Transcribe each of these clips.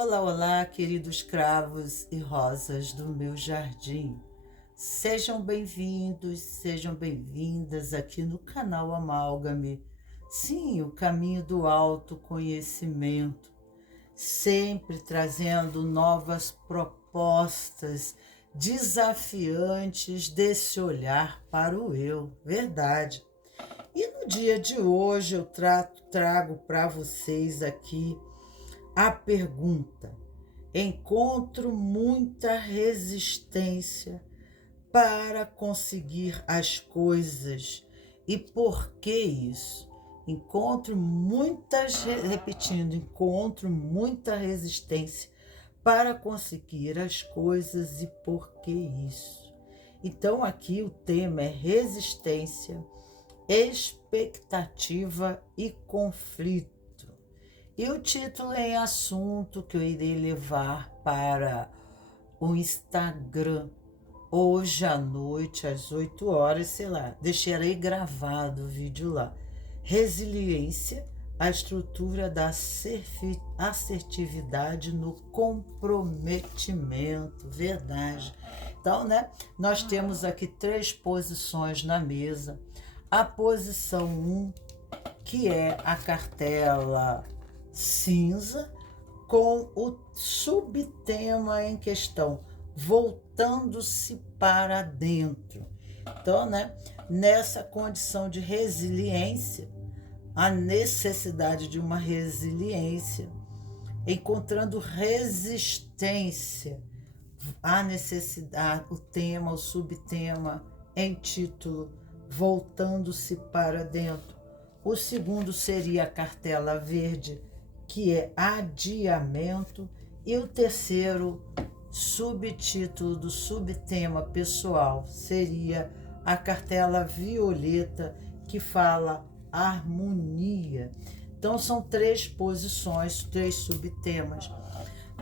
Olá, olá, queridos cravos e rosas do meu jardim. Sejam bem-vindos, sejam bem-vindas aqui no canal Amálgame. Sim, o caminho do autoconhecimento, sempre trazendo novas propostas desafiantes desse olhar para o eu, verdade. E no dia de hoje eu trago para vocês aqui a pergunta: encontro muita resistência para conseguir as coisas. E por que isso? Encontro muita resistência para conseguir as coisas. E por que isso? Então aqui o tema é resistência, expectativa e conflito. E o título é assunto que eu irei levar para o Instagram hoje à noite, às 8 horas, sei lá. Deixarei gravado o vídeo lá. Resiliência, a estrutura da assertividade no comprometimento, verdade. Então, né, nós temos aqui 3 posições na mesa. A posição 1, que é a cartela cinza, com o subtema em questão, voltando-se para dentro. Então, né, nessa condição de resiliência, a necessidade de uma resiliência, encontrando resistência, a necessidade, o tema, o subtema em título, voltando-se para dentro. O segundo seria a cartela verde, que é adiamento, e o terceiro subtítulo do subtema pessoal seria a cartela violeta, que fala harmonia. Então são 3 posições, 3 subtemas.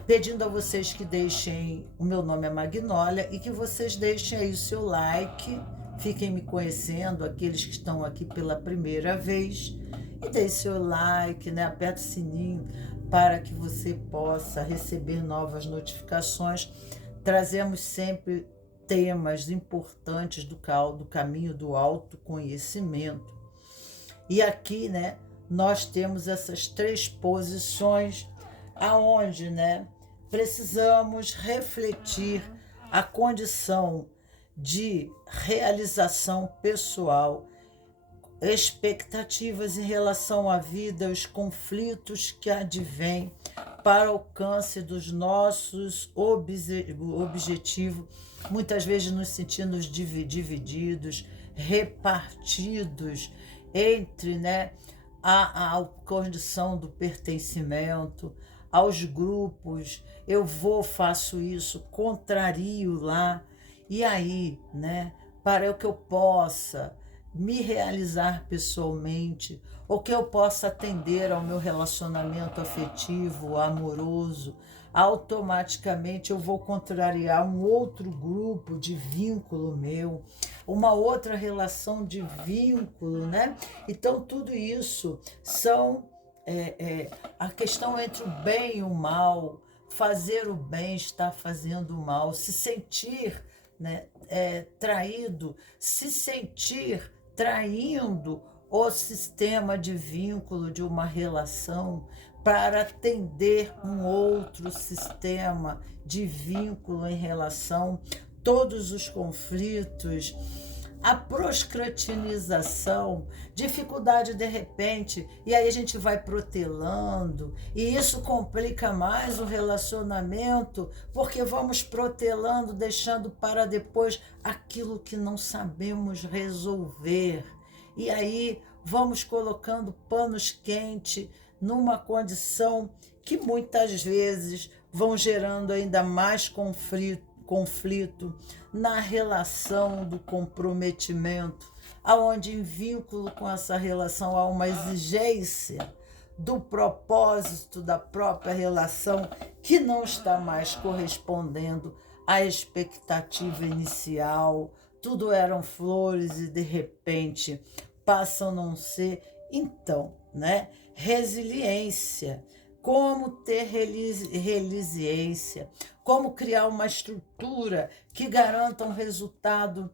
Pedindo a vocês que deixem, o meu nome é Magnólia, e que vocês deixem aí o seu like, fiquem me conhecendo, aqueles que estão aqui pela primeira vez, e deixe seu like, né? Aperte o sininho para que você possa receber novas notificações. Trazemos sempre temas importantes do caminho do autoconhecimento. E aqui, né, nós temos essas 3 posições aonde, né, precisamos refletir a condição de realização pessoal, expectativas em relação à vida, os conflitos que advêm para alcance dos nossos objetivos, muitas vezes nos sentindo divididos, repartidos entre, né, a condição do pertencimento, aos grupos, eu vou, faço isso, contrario lá, e aí, né, para que eu possa me realizar pessoalmente, ou que eu possa atender ao meu relacionamento afetivo, amoroso, automaticamente eu vou contrariar um outro grupo de vínculo meu, uma outra relação de vínculo, né? Então tudo isso são a questão entre o bem e o mal, fazer o bem, estar fazendo o mal, se sentir, né, traído, se sentir traindo o sistema de vínculo de uma relação para atender um outro sistema de vínculo em relação, todos os conflitos, a procrastinização, dificuldade de repente, e aí a gente vai protelando, e isso complica mais o relacionamento, porque vamos protelando, deixando para depois aquilo que não sabemos resolver. E aí vamos colocando panos quentes numa condição que muitas vezes vão gerando ainda mais conflito na relação do comprometimento, aonde em vínculo com essa relação há uma exigência do propósito da própria relação que não está mais correspondendo à expectativa inicial. Tudo eram flores e de repente passam a não ser. Então, né? Resiliência, como ter resiliência, como criar uma estrutura que garanta um resultado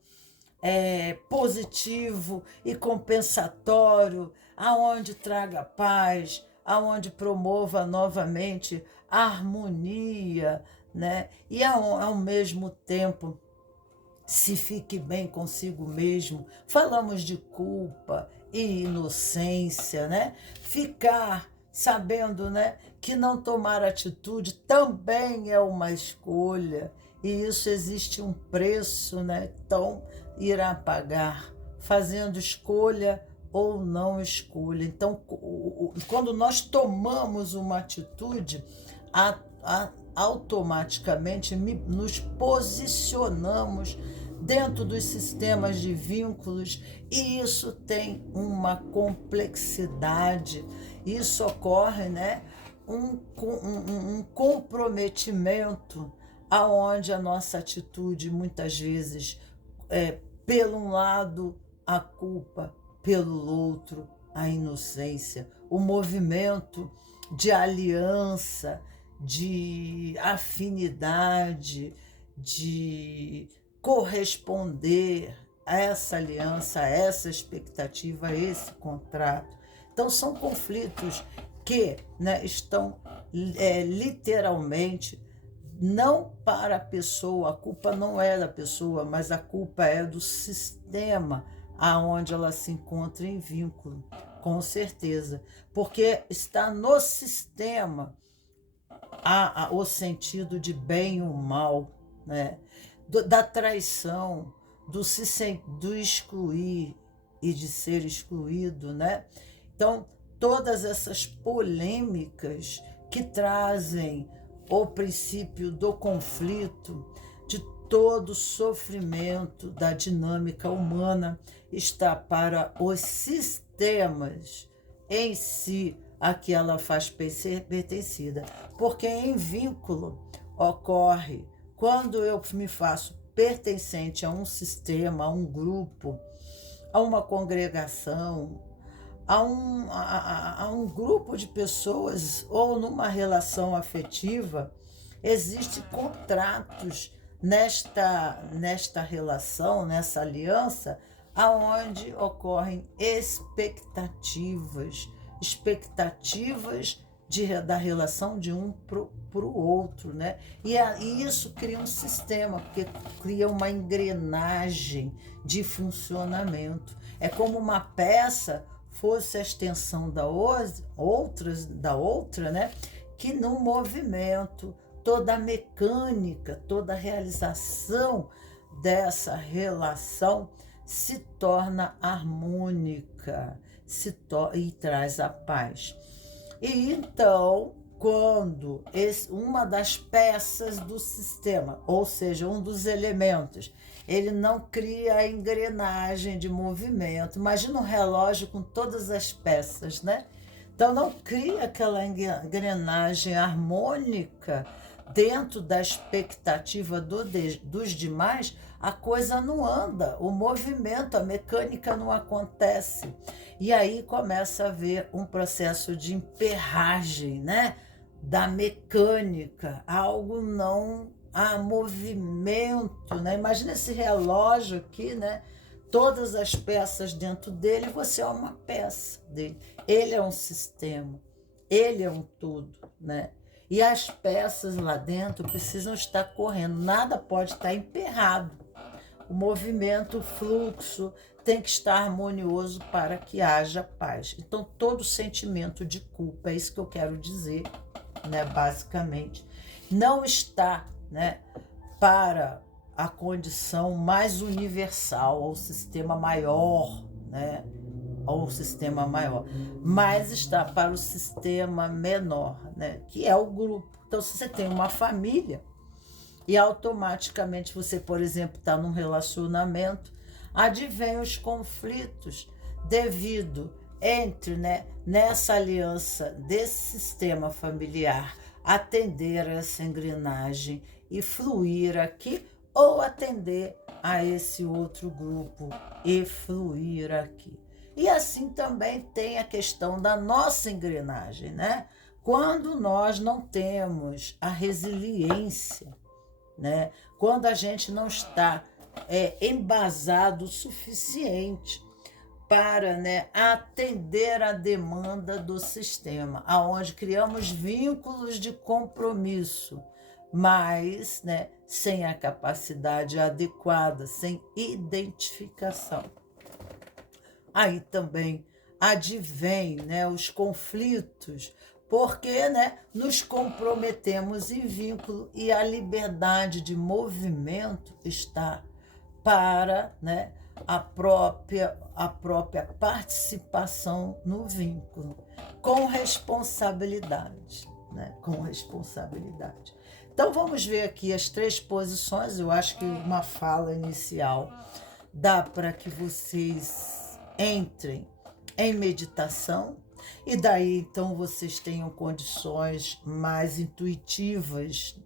positivo e compensatório, aonde traga paz, aonde promova novamente a harmonia, né? E ao mesmo tempo se fique bem consigo mesmo. Falamos de culpa e inocência, né? Ficar sabendo, né, que não tomar atitude também é uma escolha, e isso existe um preço, né? Então irá pagar fazendo escolha ou não escolha. Então, quando nós tomamos uma atitude, automaticamente nos posicionamos dentro dos sistemas de vínculos, e isso tem uma complexidade. Isso ocorre, né? Um comprometimento aonde a nossa atitude, muitas vezes, pelo um lado, a culpa, pelo outro, a inocência, o movimento de aliança, de afinidade, de corresponder a essa aliança, a essa expectativa, a esse contrato. Então, são conflitos que, né, estão literalmente não para a pessoa, a culpa não é da pessoa, mas a culpa é do sistema aonde ela se encontra em vínculo, com certeza, porque está no sistema o sentido de bem e o mal, né? Da traição, do excluir e de ser excluído, né? Então, todas essas polêmicas que trazem o princípio do conflito, de todo o sofrimento da dinâmica humana, está para os sistemas em si a que ela faz pertencida. Porque em vínculo ocorre quando eu me faço pertencente a um sistema, a um grupo, a uma congregação, a um grupo de pessoas ou numa relação afetiva, existem contratos nesta relação, nessa aliança, aonde ocorrem expectativas da relação de um para o outro, né? E isso cria um sistema, porque cria uma engrenagem de funcionamento. É como uma peça fosse a extensão da outra, né? Que no movimento, toda a mecânica, toda a realização dessa relação se torna harmônica, e traz a paz. E então, quando uma das peças do sistema, ou seja, um dos elementos, ele não cria a engrenagem de movimento. Imagina um relógio com todas as peças, né? Então, não cria aquela engrenagem harmônica dentro da expectativa dos demais, a coisa não anda, o movimento, a mecânica não acontece. E aí começa a haver um processo de emperragem, né? Da mecânica, algo não há movimento, né? Imagina esse relógio aqui, né? Todas as peças dentro dele, você é uma peça dele. Ele é um sistema, ele é um todo, né? E as peças lá dentro precisam estar correndo, nada pode estar emperrado. O movimento, o fluxo tem que estar harmonioso para que haja paz. Então, todo sentimento de culpa, é isso que eu quero dizer, né, basicamente, não está, né, para a condição mais universal, ou sistema maior, né, ou sistema maior, mas está para o sistema menor, né, que é o grupo. Então, se você tem uma família e automaticamente você, por exemplo, está num relacionamento, advém os conflitos devido entre, né, nessa aliança desse sistema familiar, atender a essa engrenagem e fluir aqui, ou atender a esse outro grupo e fluir aqui. E assim também tem a questão da nossa engrenagem, né? Quando nós não temos a resiliência, né? Quando a gente não está embasado o suficiente para, né, atender a demanda do sistema, aonde criamos vínculos de compromisso, mas, né, sem a capacidade adequada, sem identificação. Aí também advém, né, os conflitos, porque, né, nos comprometemos em vínculo e a liberdade de movimento está para, né, a própria participação no vínculo, com responsabilidade, né, com responsabilidade. Então vamos ver aqui as 3 posições. Eu acho que uma fala inicial dá para que vocês entrem em meditação e daí então vocês tenham condições mais intuitivas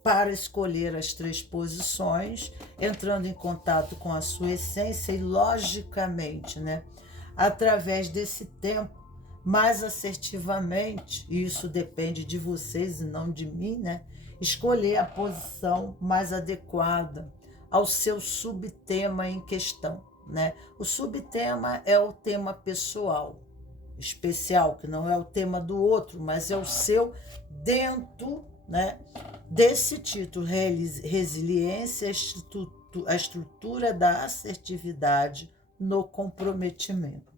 para escolher as 3 posições, entrando em contato com a sua essência e, logicamente, né, através desse tempo, mais assertivamente, e isso depende de vocês e não de mim, né, escolher a posição mais adequada ao seu subtema em questão, né? O subtema é o tema pessoal, especial, que não é o tema do outro, mas é o seu dentro, né, desse título, resiliência, a estrutura da assertividade no comprometimento.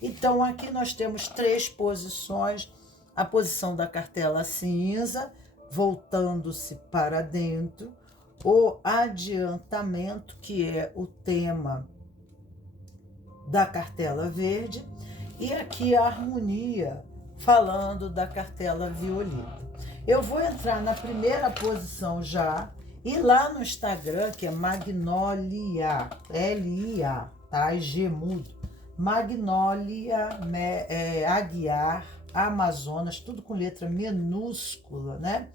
Então, aqui nós temos 3 posições: a posição da cartela cinza, voltando-se para dentro, o adiantamento, que é o tema da cartela verde, e aqui a harmonia, falando da cartela violeta. Eu vou entrar na primeira posição já, e lá no Instagram, que é Magnolia, L-I-A, tá? G mudo. Magnolia Aguiar Amazonas, tudo com letra minúscula, né?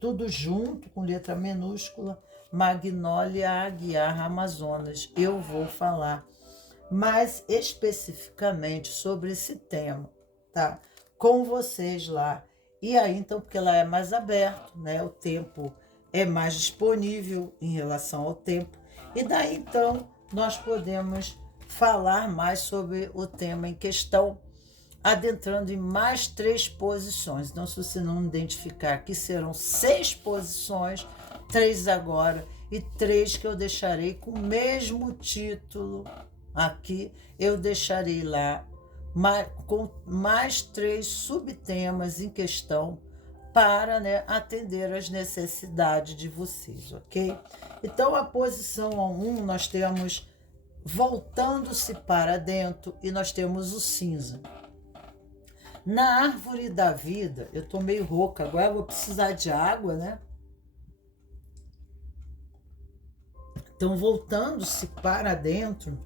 Tudo junto com letra minúscula. Magnolia Aguiar Amazonas. Eu vou falar mais especificamente sobre esse tema, tá? Com vocês lá. E aí, então, porque lá é mais aberto, né? O tempo é mais disponível em relação ao tempo. E daí, então, nós podemos falar mais sobre o tema em questão, adentrando em mais 3 posições. Então, se você não identificar, aqui serão 6 posições, 3 agora e 3 que eu deixarei com o mesmo título. Aqui eu deixarei lá com mais 3 subtemas em questão para, né, atender às necessidades de vocês, ok? Então, a posição 1, nós temos voltando-se para dentro e nós temos o cinza. Na árvore da vida, eu tô meio rouca, agora eu vou precisar de água, né? Então, voltando-se para dentro,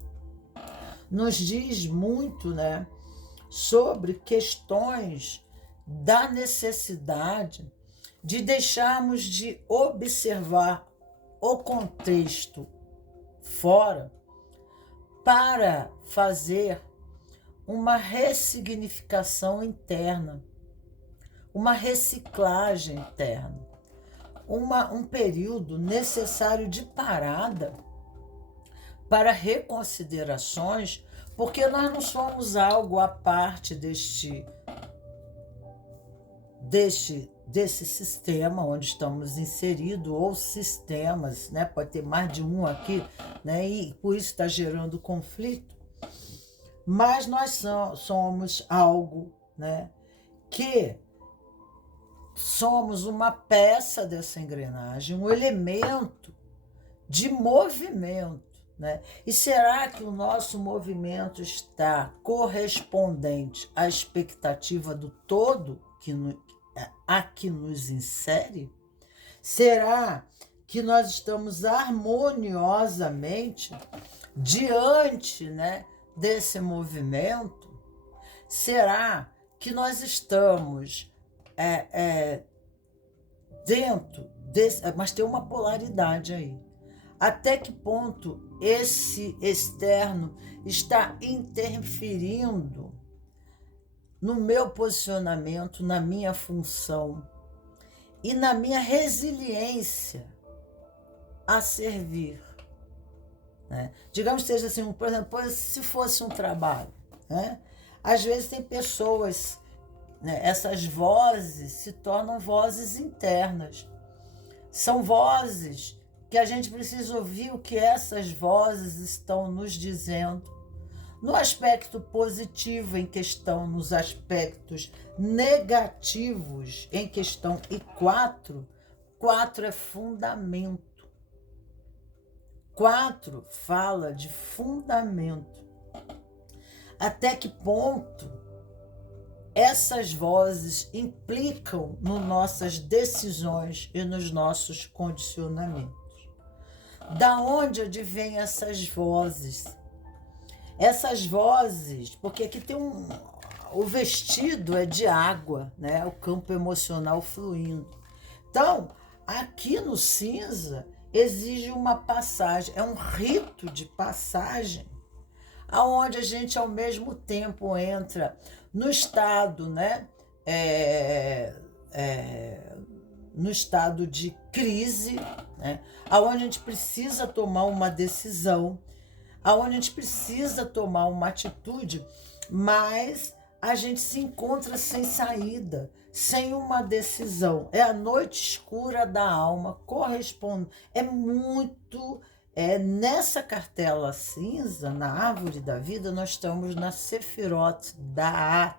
nos diz muito, né, sobre questões da necessidade de deixarmos de observar o contexto fora para fazer uma ressignificação interna, uma reciclagem interna, um período necessário de parada para reconsiderações, porque nós não somos algo à parte desse sistema onde estamos inseridos, ou sistemas, né? Pode ter mais de um aqui, né? E por isso está gerando conflito. Mas nós somos algo, né, que somos uma peça dessa engrenagem, um elemento de movimento, né? E será que o nosso movimento está correspondente à expectativa do todo a que nos insere? Será que nós estamos harmoniosamente diante, né, desse movimento? Será que nós estamos dentro desse... Mas tem uma polaridade aí. Até que ponto esse externo está interferindo no meu posicionamento, na minha função e na minha resiliência a servir, né? Digamos que seja assim, por exemplo, se fosse um trabalho, né? Às vezes tem pessoas, né, essas vozes se tornam vozes internas. São vozes que a gente precisa ouvir o que essas vozes estão nos dizendo. No aspecto positivo em questão, nos aspectos negativos em questão. E quatro é fundamento. 4 fala de fundamento. Até que ponto essas vozes implicam nas nossas decisões e nos nossos condicionamentos? Da onde advêm essas vozes? Essas vozes, porque aqui tem o vestido é de água, né? O campo emocional fluindo. Então, aqui no cinza exige uma passagem, é um rito de passagem, aonde a gente ao mesmo tempo entra no estado, né? No estado de crise, né? Aonde a gente precisa tomar uma decisão, aonde a gente precisa tomar uma atitude, mas a gente se encontra sem saída, sem uma decisão. É a noite escura da alma, corresponde. Nessa cartela cinza, na árvore da vida, nós estamos na Sefirot Da'at.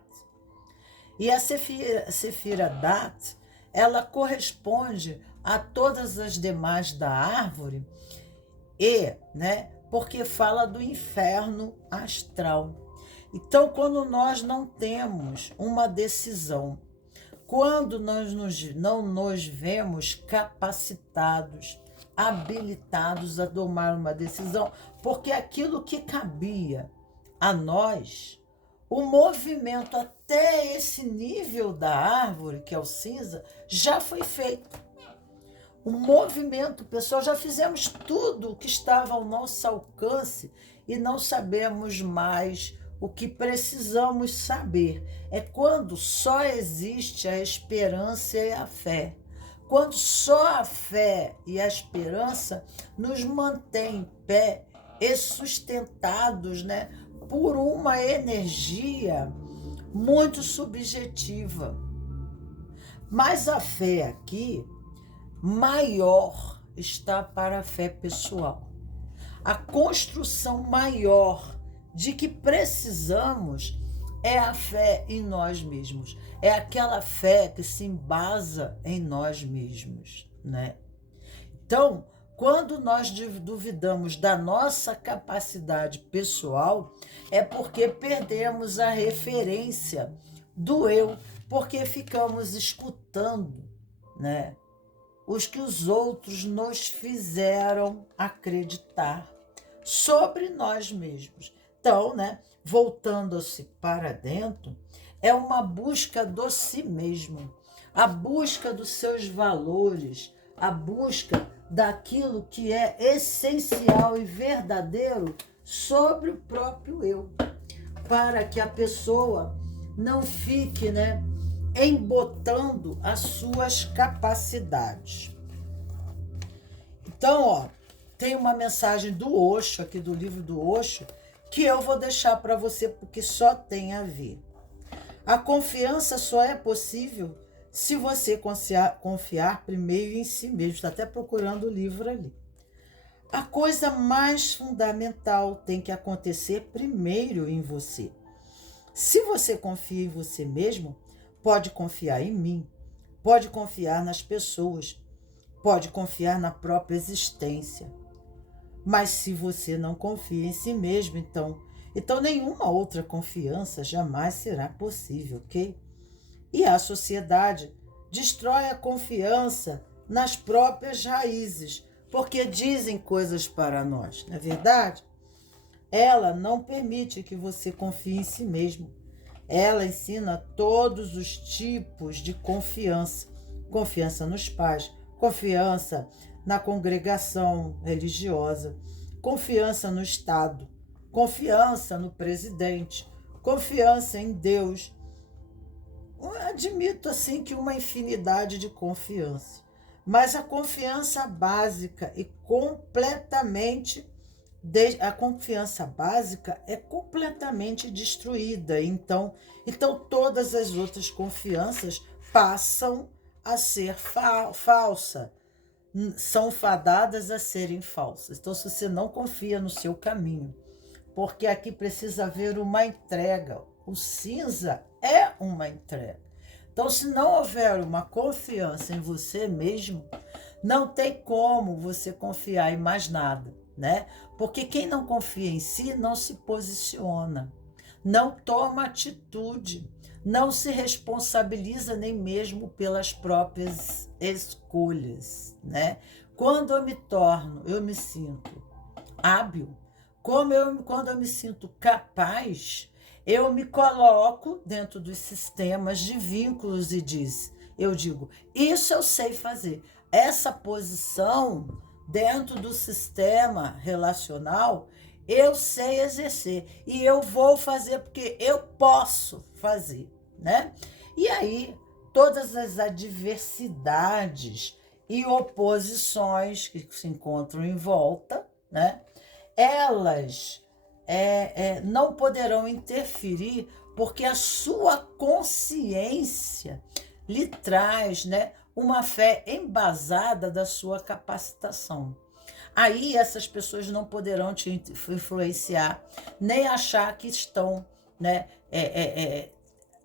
E a Sefira Da'at, ela corresponde a todas as demais da árvore, né? Porque fala do inferno astral. Então, quando nós não temos uma decisão, quando nós não nos vemos capacitados, habilitados a tomar uma decisão, porque aquilo que cabia a nós, o movimento até esse nível da árvore, que é o cinza, já foi feito. O movimento, pessoal, já fizemos tudo o que estava ao nosso alcance e não sabemos mais o que precisamos saber. É quando só existe a esperança e a fé. Quando só a fé e a esperança nos mantêm em pé e sustentados, né, por uma energia muito subjetiva. Mas a fé aqui maior está para a fé pessoal. A construção maior de que precisamos é a fé em nós mesmos. É aquela fé que se embasa em nós mesmos, né? Então, quando nós duvidamos da nossa capacidade pessoal, é porque perdemos a referência do eu, porque ficamos escutando, né, os que os outros nos fizeram acreditar sobre nós mesmos. Então, né, voltando-se para dentro, é uma busca do si mesmo, a busca dos seus valores, a busca daquilo que é essencial e verdadeiro sobre o próprio eu, para que a pessoa não fique, né, embotando as suas capacidades. Então, ó, tem uma mensagem do Osho, aqui do livro do Osho, que eu vou deixar para você porque só tem a ver. A confiança só é possível se você confiar primeiro em si mesmo. Está até procurando o livro ali. A coisa mais fundamental tem que acontecer primeiro em você. Se você confia em você mesmo, pode confiar em mim, pode confiar nas pessoas, pode confiar na própria existência. Mas se você não confia em si mesmo, então nenhuma outra confiança jamais será possível, ok? E a sociedade destrói a confiança nas próprias raízes, porque dizem coisas para nós, não é verdade? Ela não permite que você confie em si mesmo. Ela ensina todos os tipos de confiança. Confiança nos pais, confiança na congregação religiosa, confiança no Estado, confiança no presidente, confiança em Deus, admito assim que uma infinidade de confiança, mas a confiança básica e completamente a confiança básica é completamente destruída. Então todas as outras confianças passam a ser falsa, são fadadas a serem falsas. Então, se você não confia no seu caminho, porque aqui precisa haver uma entrega, o cinza é uma entrega. Então, se não houver uma confiança em você mesmo, não tem como você confiar em mais nada, né? Porque quem não confia em si não se posiciona, não toma atitude, não se responsabiliza nem mesmo pelas próprias escolhas, né? Quando eu me sinto hábil, quando eu me sinto capaz, eu me coloco dentro dos sistemas de vínculos e eu digo, isso eu sei fazer. Essa posição dentro do sistema relacional, eu sei exercer e eu vou fazer porque eu posso fazer, né? E aí, todas as adversidades e oposições que se encontram em volta, né? Elas não poderão interferir porque a sua consciência lhe traz, né, uma fé embasada da sua capacitação. Aí essas pessoas não poderão te influenciar, nem achar que estão, né,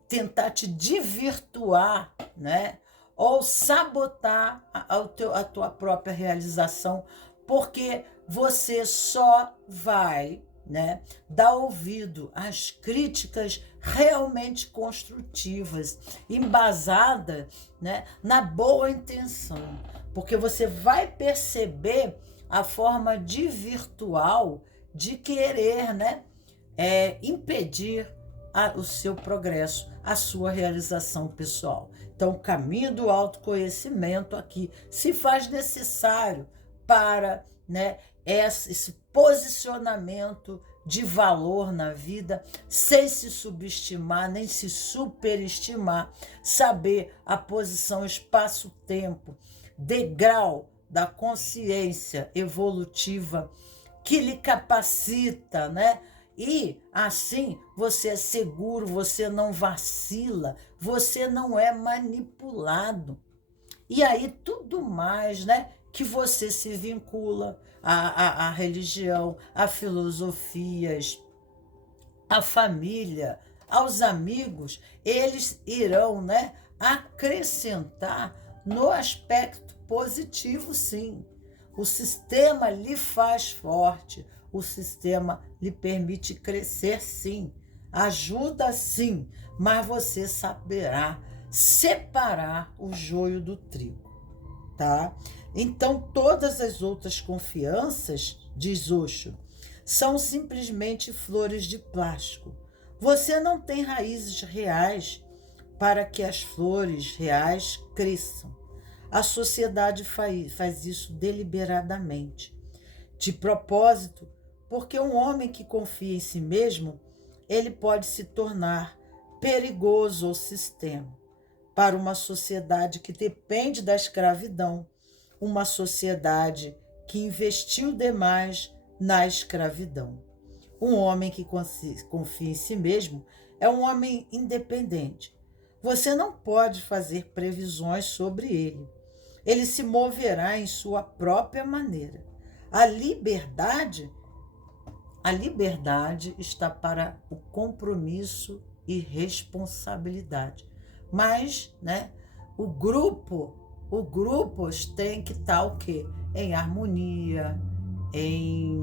tentar te desvirtuar, né, ou sabotar a tua própria realização, porque você só vai, né, dar ouvido às críticas realmente construtivas, embasadas, né, na boa intenção, porque você vai perceber a forma de virtual de querer, né, impedir o seu progresso, a sua realização pessoal. Então, o caminho do autoconhecimento aqui se faz necessário para, né, esse posicionamento de valor na vida, sem se subestimar, nem se superestimar, saber a posição espaço-tempo, degrau da consciência evolutiva que lhe capacita, né? E assim você é seguro, você não vacila, você não é manipulado. E aí tudo mais, né, que você se vincula à religião, a filosofias, à família, aos amigos, eles irão, né, acrescentar no aspecto positivo, sim. O sistema lhe faz forte, o sistema lhe permite crescer, sim. Ajuda, sim, mas você saberá separar o joio do trigo, tá? Então, todas as outras confianças, diz Osho, são simplesmente flores de plástico. Você não tem raízes reais para que as flores reais cresçam. A sociedade faz isso deliberadamente, de propósito, porque um homem que confia em si mesmo, ele pode se tornar perigoso ao sistema, para uma sociedade que depende da escravidão, uma sociedade que investiu demais na escravidão. Um homem que confia em si mesmo é um homem independente. Você não pode fazer previsões sobre ele. Ele se moverá em sua própria maneira. A liberdade está para o compromisso e responsabilidade. Mas, né, o grupo tem que estar o quê? Em harmonia, em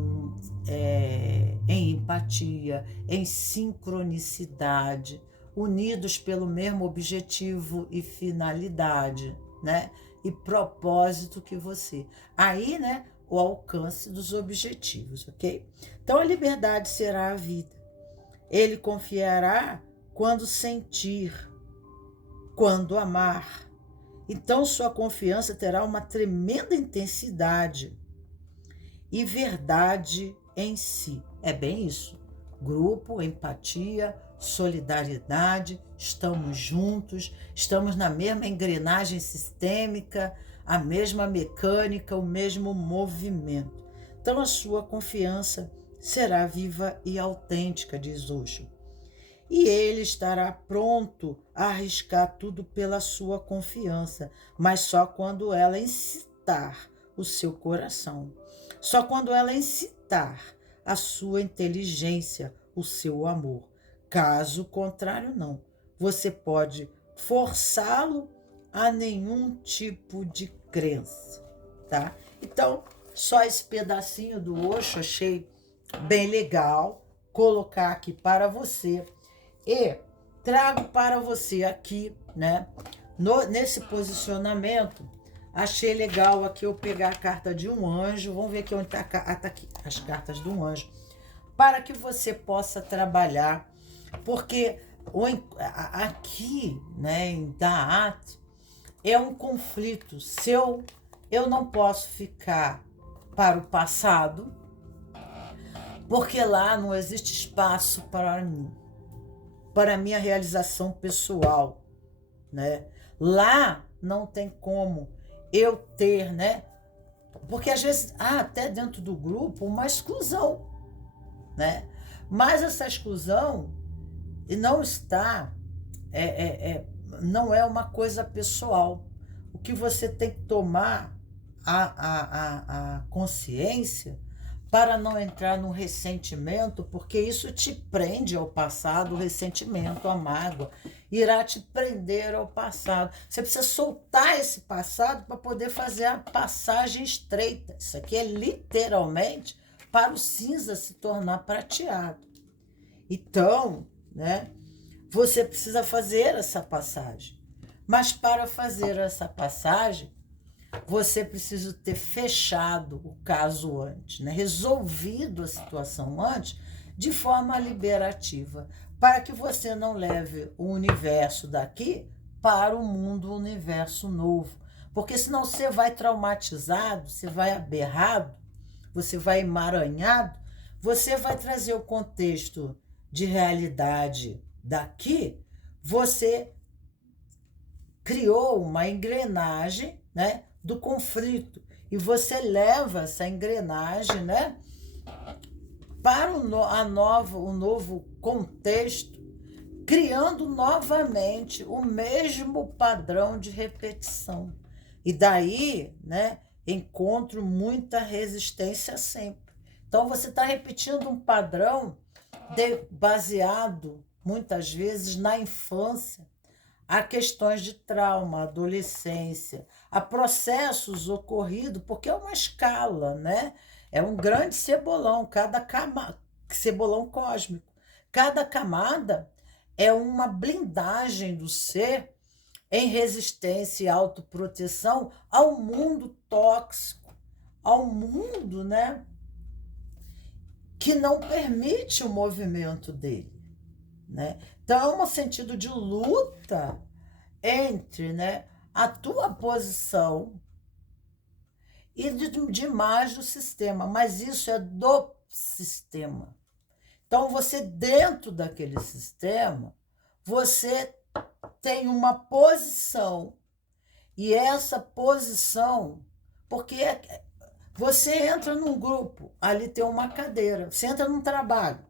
empatia, em sincronicidade, unidos pelo mesmo objetivo e finalidade, né? E propósito que você. Aí, né, o alcance dos objetivos, ok? Então, a liberdade será a vida. Ele confiará quando sentir, quando amar. Então, sua confiança terá uma tremenda intensidade e verdade em si. É bem isso. Grupo, empatia, solidariedade, estamos juntos, estamos na mesma engrenagem sistêmica, a mesma mecânica, o mesmo movimento. Então a sua confiança será viva e autêntica, diz Osho. E ele estará pronto a arriscar tudo pela sua confiança, mas só quando ela incitar o seu coração, só quando ela incitar a sua inteligência, o seu amor. Caso contrário, não. Você pode forçá-lo a nenhum tipo de crença, tá? Então, só esse pedacinho do Osho achei bem legal colocar aqui para você. E trago para você aqui, né, nesse posicionamento, achei legal aqui eu pegar a carta de um anjo, vamos ver aqui onde está tá aqui, as cartas de um anjo, para que você possa trabalhar, porque aqui, né, em Da'at, é um conflito. Eu não posso ficar para o passado, porque lá não existe espaço para mim, para a minha realização pessoal, né? Lá não tem como eu ter, né? Porque às vezes há até dentro do grupo uma exclusão, né? Mas essa exclusão não está, não é uma coisa pessoal. O que você tem que tomar a consciência para não entrar no ressentimento, porque isso te prende ao passado, o ressentimento, a mágoa, irá te prender ao passado. Você precisa soltar esse passado para poder fazer a passagem estreita. Isso aqui é literalmente para o cinza se tornar prateado. Então, né, você precisa fazer essa passagem. Mas para fazer essa passagem, você precisa ter fechado o caso antes, né? Resolvido a situação antes de forma liberativa, para que você não leve o universo daqui para o mundo, o universo novo. Porque senão você vai traumatizado, você vai aberrado, você vai emaranhado, você vai trazer o contexto de realidade daqui, você criou uma engrenagem, né, do conflito, e você leva essa engrenagem, né, para o novo contexto, criando novamente o mesmo padrão de repetição. E daí, né, encontro muita resistência sempre. Então você está repetindo um padrão baseado, muitas vezes, na infância, a questões de trauma, adolescência, a processos ocorridos, porque é uma escala, né? É um grande cebolão, cebolão cósmico. Cada camada é uma blindagem do ser em resistência e autoproteção ao mundo tóxico, ao mundo, né, que não permite o movimento dele, né? Então, é um sentido de luta entre, né, a tua posição e de mais do sistema, mas isso é do sistema. Então, você dentro daquele sistema, você tem uma posição, e essa posição, porque você entra num grupo, ali tem uma cadeira, você entra num trabalho,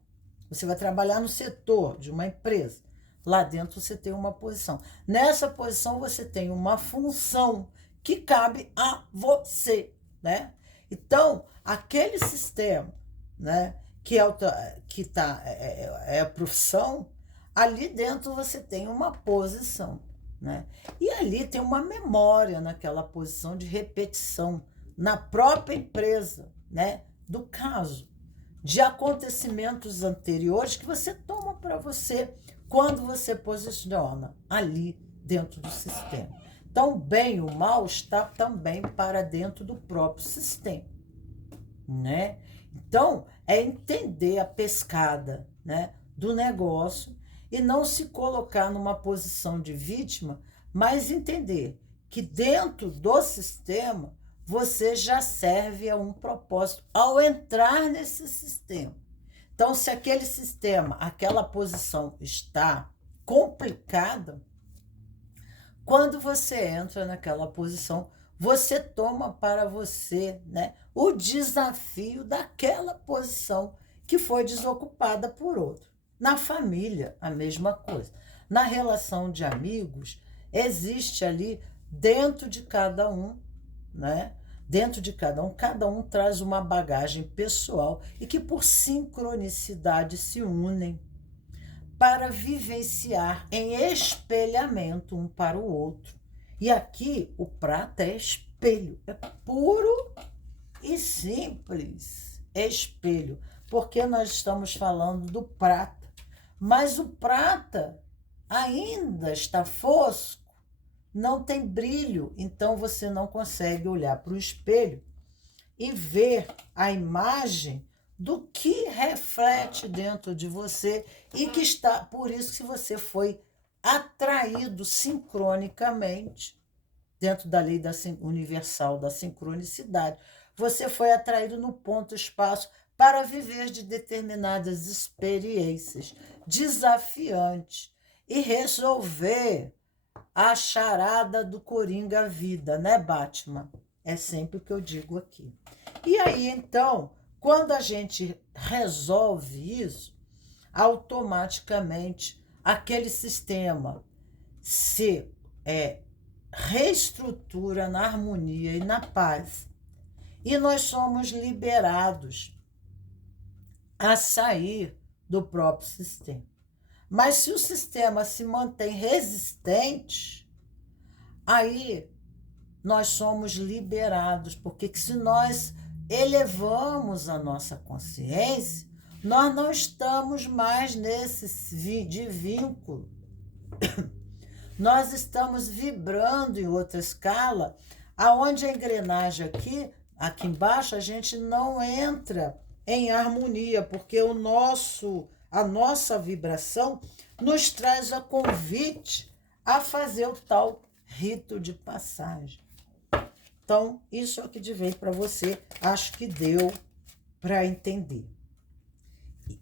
você vai trabalhar no setor de uma empresa. Lá dentro você tem uma posição. Nessa posição você tem uma função que cabe a você, né? Então, aquele sistema, né, que é a profissão, ali dentro você tem uma posição, né? E ali tem uma memória naquela posição de repetição na própria empresa, né, do caso, de acontecimentos anteriores que você toma para você quando você posiciona ali dentro do sistema. Então, o bem e o mal está também para dentro do próprio sistema, né? Então, é entender a pescada, né, do negócio e não se colocar numa posição de vítima, mas entender que dentro do sistema você já serve a um propósito ao entrar nesse sistema. Então, se aquele sistema, aquela posição está complicada, quando você entra naquela posição, você toma para você, né, o desafio daquela posição que foi desocupada por outro. Na família, a mesma coisa. Na relação de amigos, existe ali dentro de cada um, né? Dentro de cada um traz uma bagagem pessoal e que por sincronicidade se unem para vivenciar em espelhamento um para o outro. E aqui o prata é espelho, é puro e simples, é espelho, porque nós estamos falando do prata, mas o prata ainda está fosco, não tem brilho, então você não consegue olhar para o espelho e ver a imagem do que reflete dentro de você e que está, por isso que você foi atraído sincronicamente, dentro da lei universal da sincronicidade, você foi atraído no ponto-espaço para viver de determinadas experiências desafiantes e resolver a charada do Coringa Vida, né, Batman? É sempre o que eu digo aqui. E aí, então, quando a gente resolve isso, automaticamente aquele sistema se reestrutura na harmonia e na paz. E nós somos liberados a sair do próprio sistema. Mas se o sistema se mantém resistente, aí nós somos liberados, porque se nós elevamos a nossa consciência, nós não estamos mais nesse de vínculo. Nós estamos vibrando em outra escala, aonde a engrenagem aqui embaixo, a gente não entra em harmonia, porque a nossa vibração nos traz a convite a fazer o tal rito de passagem. Então, isso é o que veio para você. Acho que deu para entender.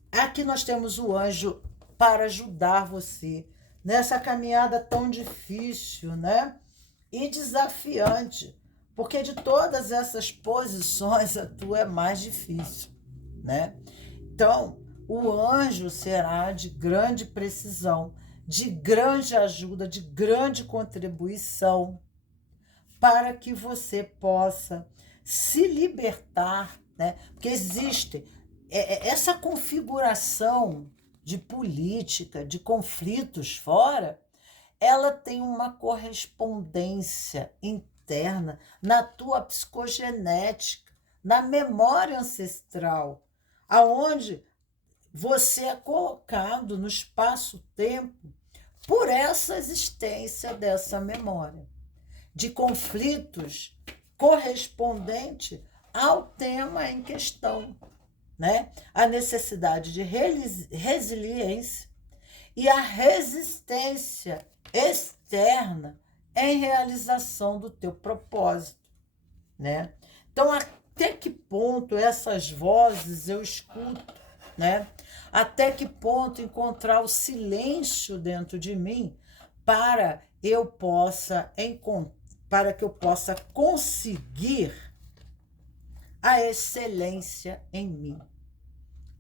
Aqui nós temos o anjo para ajudar você nessa caminhada tão difícil, né? E desafiante, porque de todas essas posições a tua é mais difícil, né? Então, o anjo será de grande precisão, de grande ajuda, de grande contribuição, para que você possa se libertar, né? Porque existe essa configuração de política, de conflitos fora, ela tem uma correspondência interna na tua psicogenética, na memória ancestral, aonde você é colocado no espaço-tempo por essa existência dessa memória de conflitos correspondente ao tema em questão, né? A necessidade de resiliência e a resistência externa em realização do teu propósito, né? Então, até que ponto essas vozes eu escuto, né? Até que ponto encontrar o silêncio dentro de mim para que eu possa conseguir a excelência em mim,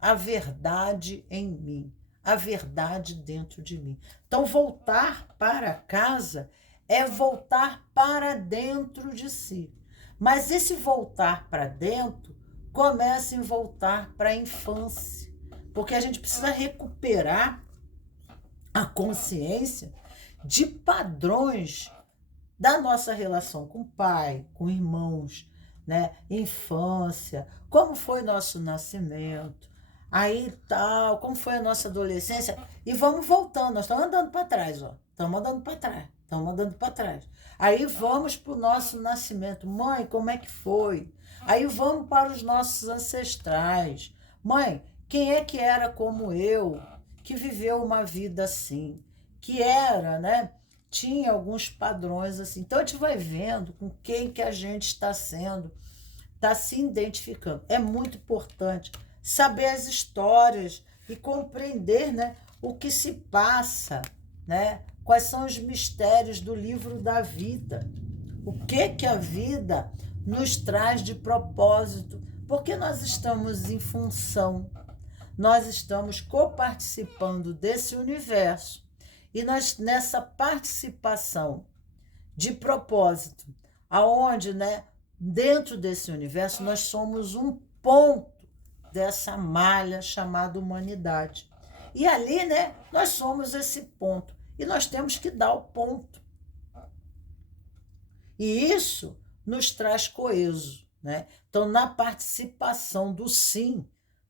a verdade em mim, a verdade dentro de mim. Então, voltar para casa é voltar para dentro de si. Mas esse voltar para dentro começa em voltar para a infância, porque a gente precisa recuperar a consciência de padrões da nossa relação com o pai, com irmãos, né? Infância, como foi nosso nascimento, aí tal, como foi a nossa adolescência, e vamos voltando, nós estamos andando para trás, ó, estamos andando para trás. Aí vamos para o nosso nascimento, mãe, como é que foi? Aí vamos para os nossos ancestrais, mãe, quem é que era como eu, que viveu uma vida assim, que era, né? Tinha alguns padrões assim. Então a gente vai vendo com quem que a gente está se identificando. É muito importante saber as histórias e compreender, né, o que se passa, né? Quais são os mistérios do livro da vida. O que a vida nos traz de propósito? Porque nós estamos em função, nós estamos coparticipando desse universo. E nós, nessa participação de propósito, aonde, né, dentro desse universo, nós somos um ponto dessa malha chamada humanidade. E ali, né, nós somos esse ponto. E nós temos que dar o ponto. E isso nos traz coeso, né? Então, na participação do sim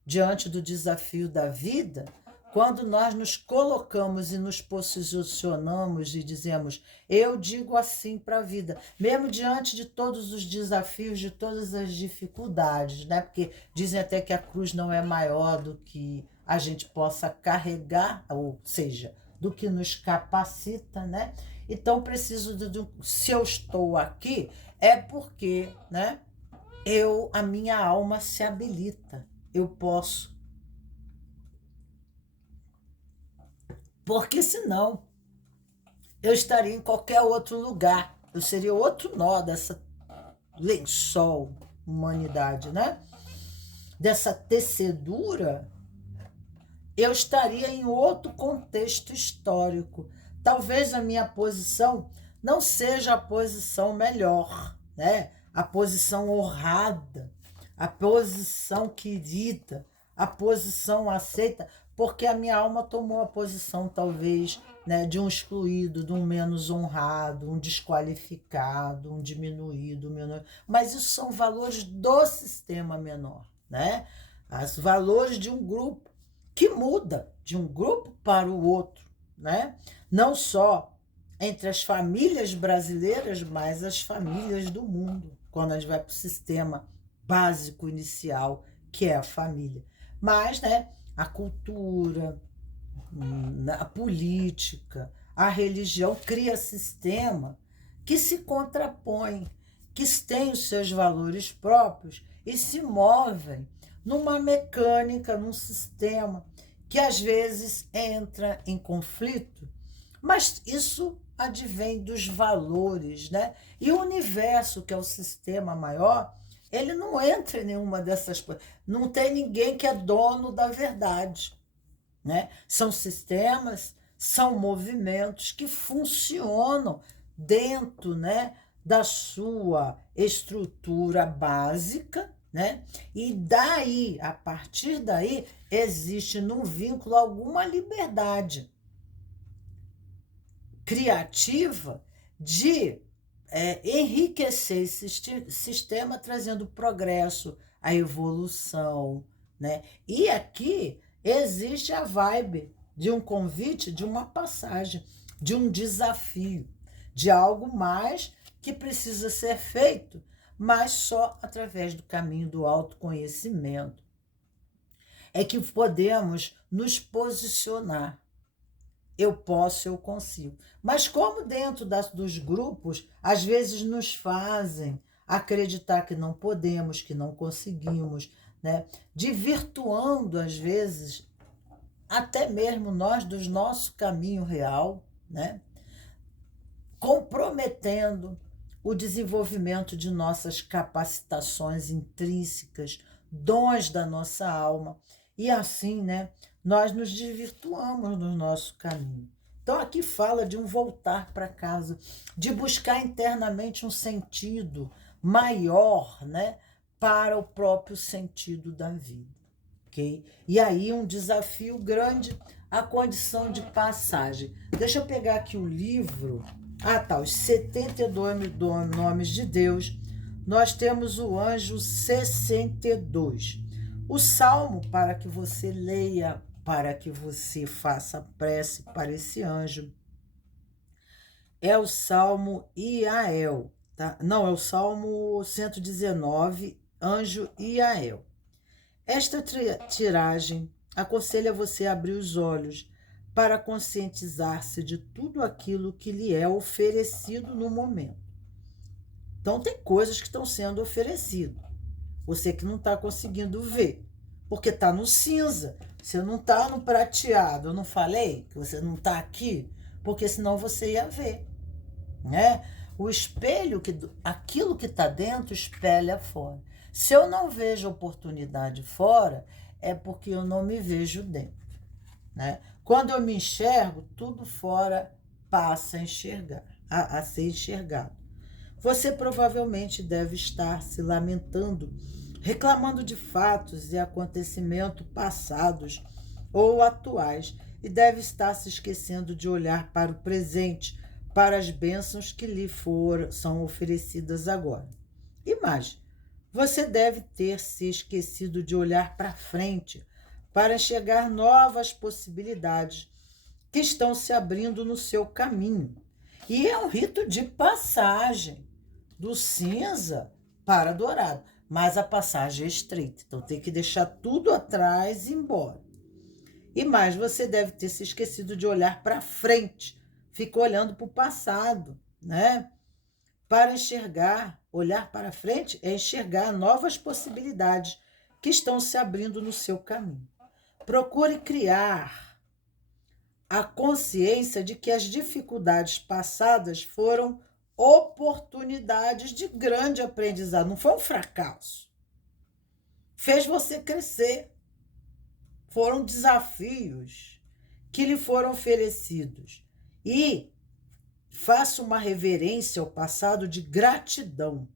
diante do desafio da vida, quando nós nos colocamos e nos posicionamos e dizemos, eu digo assim para a vida, mesmo diante de todos os desafios, de todas as dificuldades, né? Porque dizem até que a cruz não é maior do que a gente possa carregar, ou seja, do que nos capacita, né? Então, preciso se eu estou aqui, é porque, né, a minha alma se habilita, eu posso. Porque senão eu estaria em qualquer outro lugar, eu seria outro nó dessa lençol humanidade, né? Dessa tecedura, eu estaria em outro contexto histórico. Talvez a minha posição não seja a posição melhor, né? A posição honrada, a posição querida, a posição aceita, porque a minha alma tomou a posição, talvez, né, de um excluído, de um menos honrado, um desqualificado, um diminuído, menor. Mas isso são valores do sistema menor, né? Os valores de um grupo que muda de um grupo para o outro, né? Não só entre as famílias brasileiras, mas as famílias do mundo, quando a gente vai para o sistema básico inicial, que é a família. Mas, né, a cultura, a política, a religião cria sistema que se contrapõe, que têm os seus valores próprios e se movem numa mecânica, num sistema que às vezes entra em conflito, mas isso advém dos valores, né? E o universo, que é o sistema maior, ele não entra em nenhuma dessas coisas. Não tem ninguém que é dono da verdade, né? São sistemas, são movimentos que funcionam dentro, né, da sua estrutura básica, né? E daí, a partir daí, existe num vínculo alguma liberdade criativa de enriquecer esse sistema, trazendo progresso, a evolução, né? E aqui existe a vibe de um convite, de uma passagem, de um desafio, de algo mais que precisa ser feito, mas só através do caminho do autoconhecimento é que podemos nos posicionar. Eu posso, eu consigo. Mas como dentro dos grupos, às vezes nos fazem acreditar que não podemos, que não conseguimos, né? Desvirtuando, às vezes, até mesmo nós do nosso caminho real, né? Comprometendo o desenvolvimento de nossas capacitações intrínsecas, dons da nossa alma. E assim, né, nós nos desvirtuamos no nosso caminho. Então, aqui fala de um voltar para casa, de buscar internamente um sentido maior, né, para o próprio sentido da vida. Okay? E aí, um desafio grande, a condição de passagem. Deixa eu pegar aqui o livro. Os 72 nomes de Deus. Nós temos o anjo 62. O salmo, para que você leia, para que você faça prece para esse anjo, é o salmo Iael, tá? Não, é o salmo 119, anjo Iael. Esta tiragem aconselha você a abrir os olhos para conscientizar-se de tudo aquilo que lhe é oferecido no momento. Então, tem coisas que estão sendo oferecidas. Você que não está conseguindo ver, porque está no cinza. Você não está no prateado. Eu não falei que você não está aqui? Porque senão você ia ver, né? O espelho, aquilo que está dentro, espelha fora. Se eu não vejo oportunidade fora, é porque eu não me vejo dentro, né? Quando eu me enxergo, tudo fora passa a enxergar, a ser enxergado. Você provavelmente deve estar se lamentando, reclamando de fatos e acontecimentos passados ou atuais, e deve estar se esquecendo de olhar para o presente, para as bênçãos que lhe são oferecidas agora. E mais, você deve ter se esquecido de olhar para frente, para enxergar novas possibilidades que estão se abrindo no seu caminho. E é um rito de passagem do cinza para dourado, mas a passagem é estreita, então tem que deixar tudo atrás e ir embora. E mais, você deve ter se esquecido de olhar para frente, fica olhando para o passado, né? Para enxergar, olhar para frente é enxergar novas possibilidades que estão se abrindo no seu caminho. Procure criar a consciência de que as dificuldades passadas foram oportunidades de grande aprendizado, não foi um fracasso. Fez você crescer. Foram desafios que lhe foram oferecidos. E faça uma reverência ao passado de gratidão.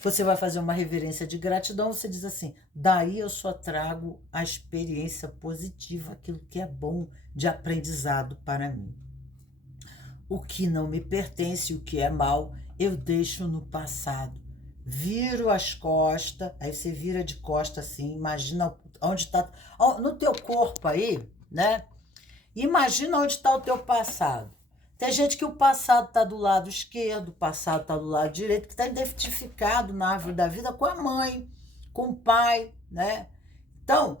Você vai fazer uma reverência de gratidão, você diz assim: daí eu só trago a experiência positiva, aquilo que é bom de aprendizado para mim. O que não me pertence, o que é mal, eu deixo no passado. Viro as costas, aí você vira de costas assim, imagina onde está, no teu corpo aí, né? Imagina onde está o teu passado. Tem gente que o passado está do lado esquerdo, o passado está do lado direito, que está identificado na árvore da vida com a mãe, com o pai, né? Então,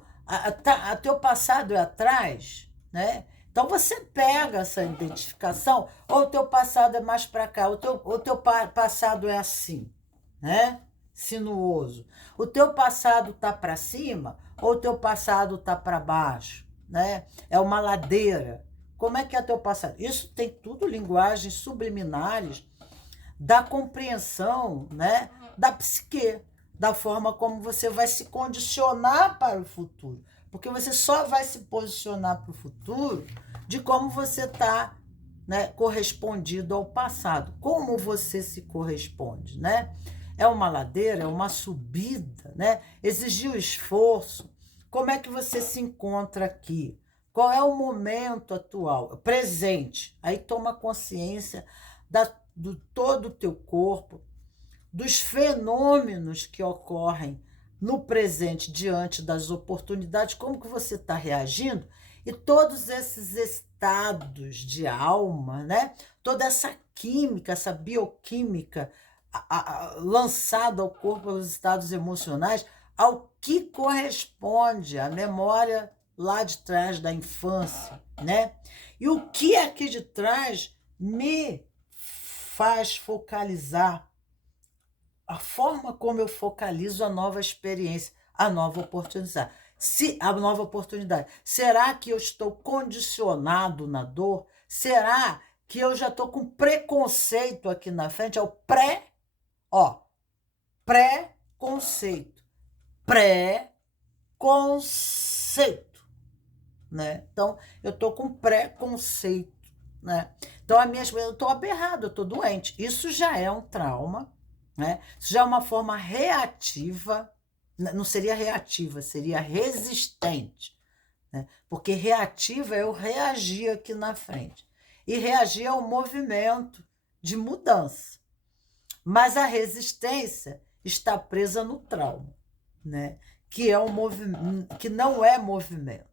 teu passado é atrás, né? Então, você pega essa identificação, ou o teu passado é mais para cá, o teu passado é assim, né? Sinuoso. O teu passado está para cima, ou o teu passado está para baixo, né? É uma ladeira. Como é que é teu passado? Isso tem tudo linguagens subliminares da compreensão, né, da psique, da forma como você vai se condicionar para o futuro. Porque você só vai se posicionar para o futuro de como você está, né, correspondido ao passado. Como você se corresponde, né? É uma ladeira, é uma subida, né? Exigiu esforço. Como é que você se encontra aqui? Qual é o momento atual? Presente. Aí toma consciência do todo o teu corpo, dos fenômenos que ocorrem no presente diante das oportunidades, como que você está reagindo, e todos esses estados de alma, né? Toda essa química, essa bioquímica lançada ao corpo pelos estados emocionais, ao que corresponde à memória lá de trás da infância, né? E o que aqui de trás me faz focalizar, a forma como eu focalizo a nova experiência, a nova oportunidade. Será que eu estou condicionado na dor? Será que eu já estou com preconceito aqui na frente? É o pré-conceito. Pré-conceito, né? Então, eu estou com preconceito, né? Então, eu estou aberrado, eu estou doente. Isso já é um trauma, né? Isso já é uma forma reativa, não seria reativa, seria resistente, né? Porque reativa é eu reagir aqui na frente. E reagir é um movimento de mudança. Mas a resistência está presa no trauma, né? Que é que não é movimento.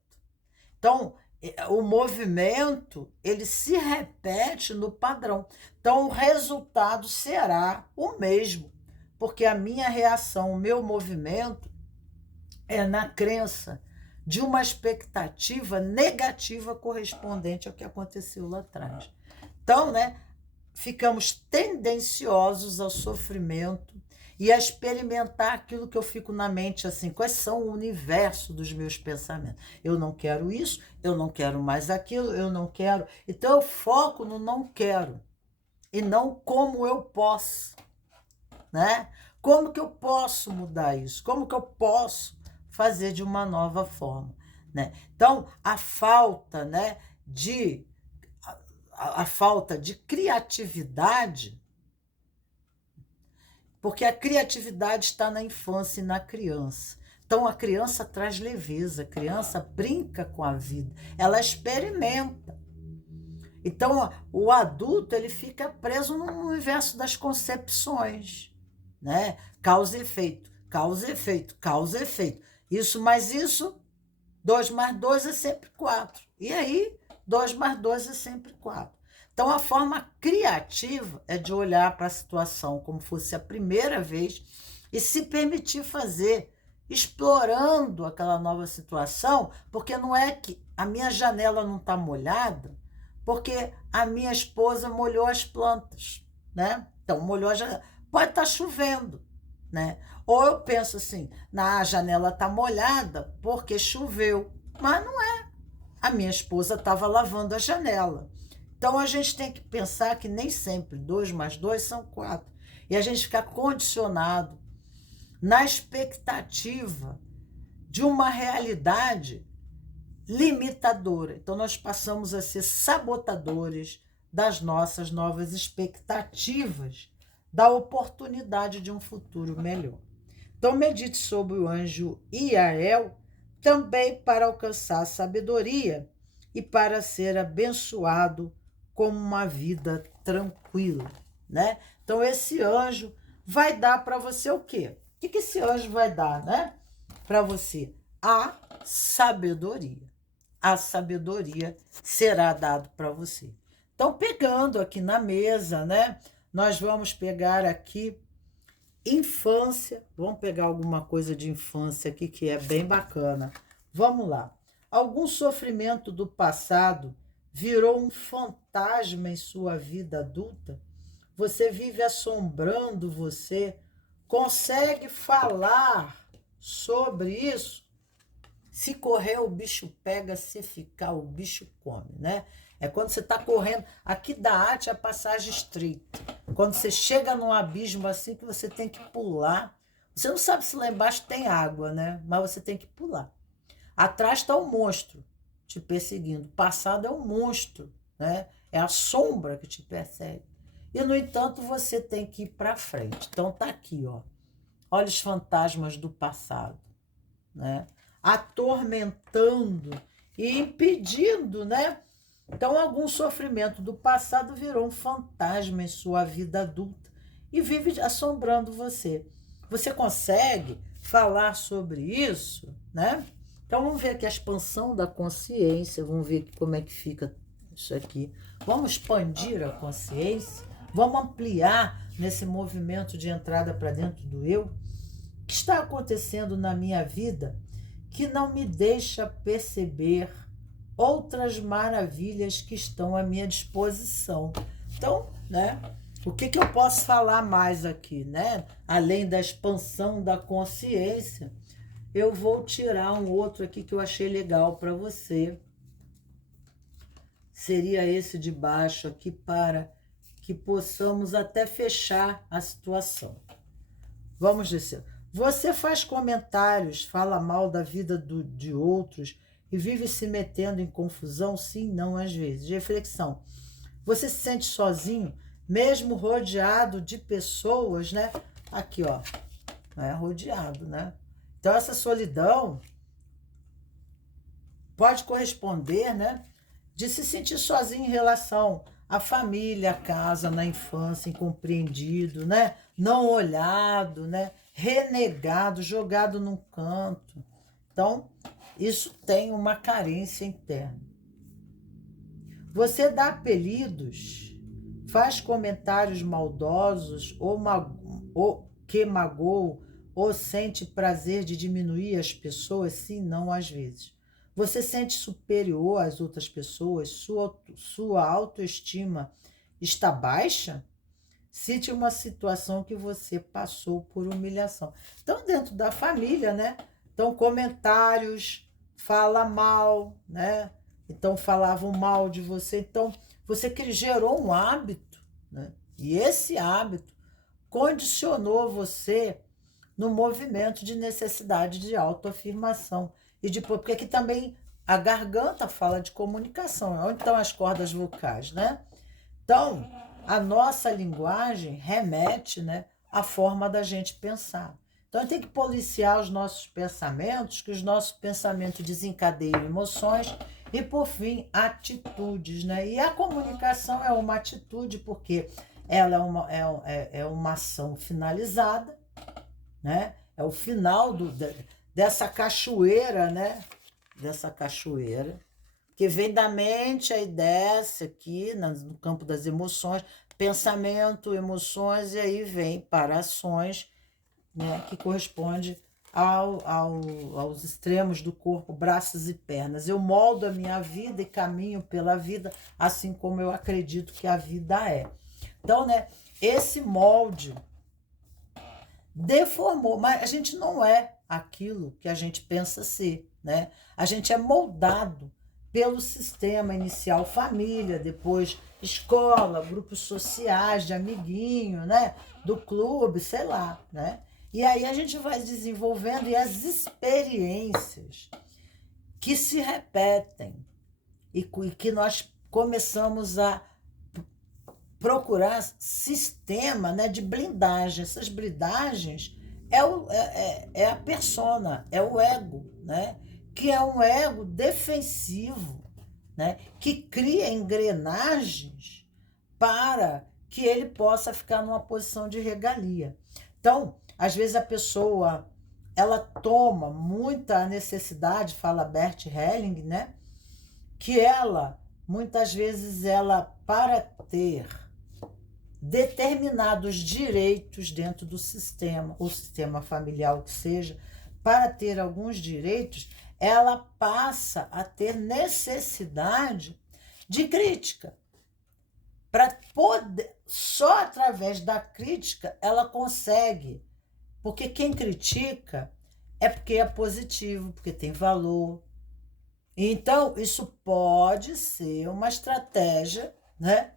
Então, o movimento, ele se repete no padrão. Então, o resultado será o mesmo, porque a minha reação, o meu movimento é na crença de uma expectativa negativa correspondente ao que aconteceu lá atrás. Então, né, ficamos tendenciosos ao sofrimento e a experimentar aquilo que eu fico na mente, assim, quais são o universo dos meus pensamentos. Eu não quero isso, eu não quero mais aquilo, eu não quero. Então eu foco no não quero e não como eu posso, né? Como que eu posso mudar isso? Como que eu posso fazer de uma nova forma, né? Então, a falta, né, a falta de criatividade, porque a criatividade está na infância e na criança. Então, a criança traz leveza, a criança brinca com a vida, ela experimenta. Então, o adulto ele fica preso no universo das concepções, né? Causa e efeito, causa e efeito, causa e efeito. Isso mais isso, 2 mais 2 é sempre 4. E aí, 2 mais 2 é sempre 4. Então, a forma criativa é de olhar para a situação como fosse a primeira vez e se permitir fazer, explorando aquela nova situação, porque não é que a minha janela não está molhada, porque a minha esposa molhou as plantas, né? Então, molhou a janela. Pode estar chovendo, né? Ou eu penso assim, a janela está molhada porque choveu, mas não é. A minha esposa estava lavando a janela. Então, a gente tem que pensar que nem sempre 2 mais 2 são 4. E a gente fica condicionado na expectativa de uma realidade limitadora. Então, nós passamos a ser sabotadores das nossas novas expectativas, da oportunidade de um futuro melhor. Então, medite sobre o anjo Iael, também para alcançar a sabedoria e para ser abençoado com uma vida tranquila, né? Então, esse anjo vai dar para você o quê? O que esse anjo vai dar, né? Para você? A sabedoria. A sabedoria será dado para você. Então, pegando aqui na mesa, né? Nós vamos pegar aqui infância. Vamos pegar alguma coisa de infância aqui que é bem bacana. Vamos lá. Algum sofrimento do passado virou um fantasma em sua vida adulta? Você vive assombrando você? Consegue falar sobre isso? Se correr, o bicho pega, se ficar, o bicho come, né? É quando você está correndo. Aqui da arte é a passagem estreita. Quando você chega num abismo assim que você tem que pular. Você não sabe se lá embaixo tem água, né? Mas você tem que pular. Atrás está o monstro te perseguindo. O passado é um monstro, né? É a sombra que te persegue. E, no entanto, você tem que ir para frente. Então, tá aqui, ó. Olha os fantasmas do passado, né? Atormentando e impedindo, né? Então, algum sofrimento do passado virou um fantasma em sua vida adulta e vive assombrando você. Você consegue falar sobre isso, né? Então, vamos ver aqui a expansão da consciência, vamos ver como é que fica isso aqui. Vamos expandir a consciência, vamos ampliar nesse movimento de entrada para dentro do eu. O que está acontecendo na minha vida que não me deixa perceber outras maravilhas que estão à minha disposição? Então, né? O que eu posso falar mais aqui, né? Além da expansão da consciência, eu vou tirar um outro aqui que eu achei legal para você. Seria esse de baixo aqui, para que possamos até fechar a situação. Vamos descer. Você faz comentários, fala mal da vida de outros e vive se metendo em confusão? Sim, não, às vezes. Reflexão. Você se sente sozinho, mesmo rodeado de pessoas, né? Aqui, ó. É rodeado, né? Então, essa solidão pode corresponder, né? De se sentir sozinho em relação à família, à casa, na infância, incompreendido, né? Não olhado, né? Renegado, jogado num canto. Então, isso tem uma carência interna. Você dá apelidos, faz comentários maldosos ou que magoam, ou sente prazer de diminuir as pessoas? Sim, não, às vezes. Você sente superior às outras pessoas? Sua autoestima está baixa? Cite uma situação que você passou por humilhação. Então, dentro da família, né? Então, comentários, fala mal, né? Então, falavam mal de você. Então, você que gerou um hábito, né? E esse hábito condicionou você no movimento de necessidade de autoafirmação. E de, porque aqui também a garganta fala de comunicação, onde estão as cordas vocais, né? Então, a nossa linguagem remete, né, à forma da gente pensar. Então, tem que policiar os nossos pensamentos, que os nossos pensamentos desencadeiam emoções e, por fim, atitudes, né? E a comunicação é uma atitude, porque ela é uma ação finalizada, né? É o final dessa cachoeira, né? Dessa cachoeira, que vem da mente, aí desce aqui no campo das emoções, pensamento, emoções, e aí vem para ações, né, que corresponde aos extremos do corpo, braços e pernas. Eu moldo a minha vida e caminho pela vida, assim como eu acredito que a vida é. Então, né, esse molde deformou, mas a gente não é aquilo que a gente pensa ser, né? A gente é moldado pelo sistema inicial família, depois escola, grupos sociais de amiguinho, né? Do clube, sei lá, né? E aí a gente vai desenvolvendo e as experiências que se repetem e que nós começamos a procurar sistema, né, de blindagem. Essas blindagens é a persona, é o ego, né? Que é um ego defensivo, né? Que cria engrenagens para que ele possa ficar numa posição de regalia. Então, às vezes a pessoa ela toma muita necessidade, fala Bert Helling, né? Que ela, muitas vezes, ela, para ter determinados direitos dentro do sistema, o sistema familiar, o que seja, para ter alguns direitos, ela passa a ter necessidade de crítica. Para poder, só através da crítica ela consegue, porque quem critica é porque é positivo, porque tem valor. Então, isso pode ser uma estratégia, né,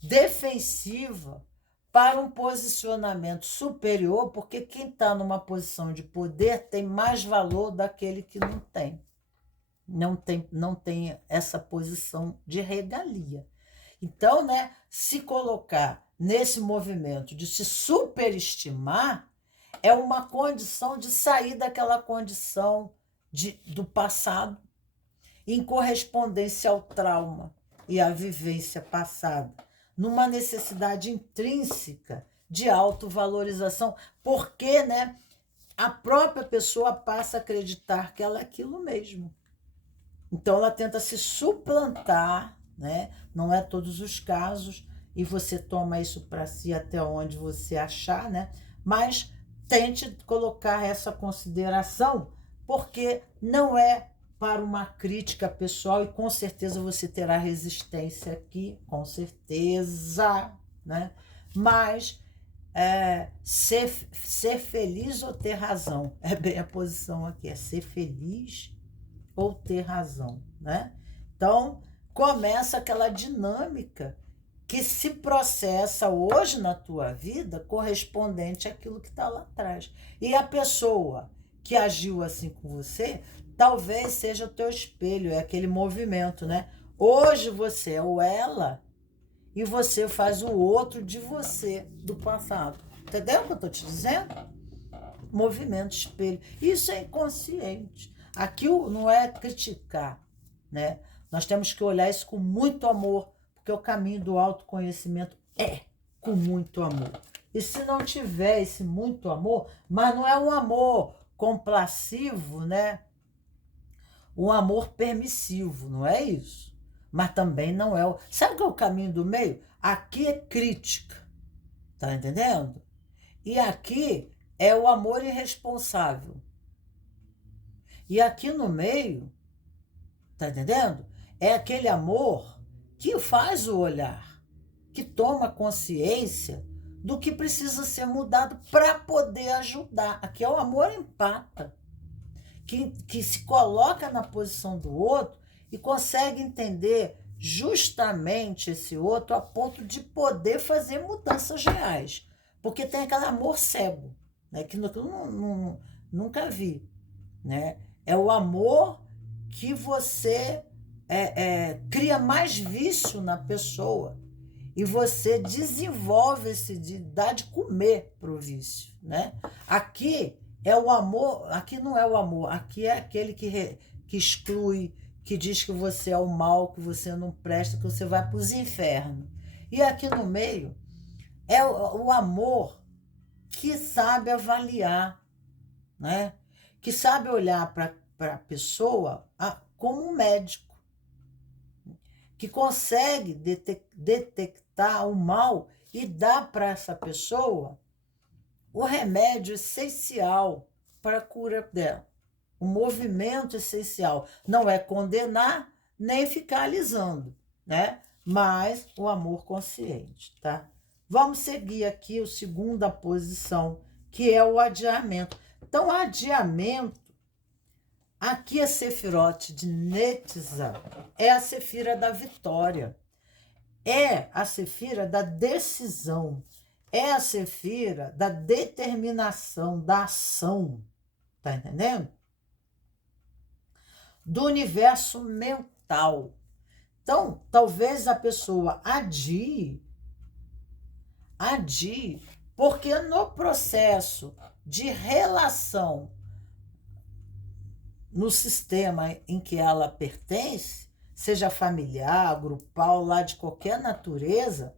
defensiva para um posicionamento superior, porque quem está numa posição de poder tem mais valor daquele que não tem. Não tem essa posição de regalia. Então, né, se colocar nesse movimento de se superestimar é uma condição de sair daquela condição do passado em correspondência ao trauma e à vivência passada, numa necessidade intrínseca de autovalorização, porque, né, a própria pessoa passa a acreditar que ela é aquilo mesmo. Então ela tenta se suplantar, né? Não é todos os casos, e você toma isso para si até onde você achar, né? Mas tente colocar essa consideração, porque não é para uma crítica pessoal, e com certeza você terá resistência aqui, com certeza, né? Mas ser feliz ou ter razão, é bem a posição aqui, é ser feliz ou ter razão, né? Então, começa aquela dinâmica que se processa hoje na tua vida correspondente àquilo que está lá atrás. E a pessoa que agiu assim com você, talvez seja o teu espelho, é aquele movimento, né? Hoje você é o ela e você faz o outro de você do passado. Entendeu o que eu estou te dizendo? Movimento espelho. Isso é inconsciente. Aqui não é criticar, né? Nós temos que olhar isso com muito amor, porque o caminho do autoconhecimento é com muito amor. E se não tiver esse muito amor, mas não é um amor complacivo, né? Um amor permissivo, não é isso? Mas também não é o... Sabe o que é o caminho do meio? Aqui é crítica, tá entendendo? E aqui é o amor irresponsável. E aqui no meio, tá entendendo? É aquele amor que faz o olhar, que toma consciência do que precisa ser mudado para poder ajudar. Aqui é o amor empata, que se coloca na posição do outro e consegue entender justamente esse outro a ponto de poder fazer mudanças reais. Porque tem aquele amor cego, né, que eu nunca vi. Né? É o amor que você cria mais vício na pessoa e você desenvolve dá de comer para o vício. Né? Aqui é o amor, aqui não é o amor, aqui é aquele que exclui, que diz que você é o mal, que você não presta, que você vai para os infernos. E aqui no meio é o amor que sabe avaliar, né? Que sabe olhar para a pessoa como um médico, que consegue detectar o mal e dar para essa pessoa o remédio essencial para a cura dela. O movimento essencial não é condenar nem ficar alisando, né? Mas o amor consciente, tá? Vamos seguir aqui a segunda posição, que é o adiamento. Então, adiamento, aqui a Sefirote de Netza é a Sefira da vitória, é a Sefira da decisão, é a Sefira da determinação, da ação, tá entendendo? Do universo mental. Então, talvez a pessoa adie, porque no processo de relação no sistema em que ela pertence, seja familiar, grupal, lá de qualquer natureza,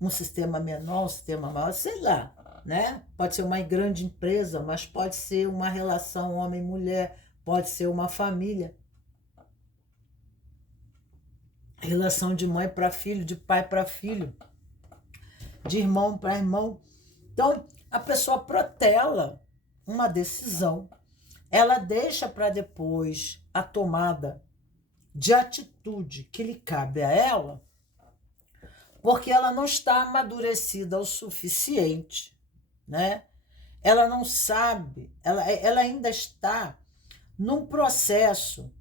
um sistema menor, um sistema maior, sei lá, né? Pode ser uma grande empresa, mas pode ser uma relação homem-mulher, pode ser uma família. Relação de mãe para filho, de pai para filho, de irmão para irmão. Então, a pessoa protela uma decisão, ela deixa para depois a tomada de atitude que lhe cabe a ela, porque ela não está amadurecida o suficiente, né? Ela não sabe, ela ainda está num processo,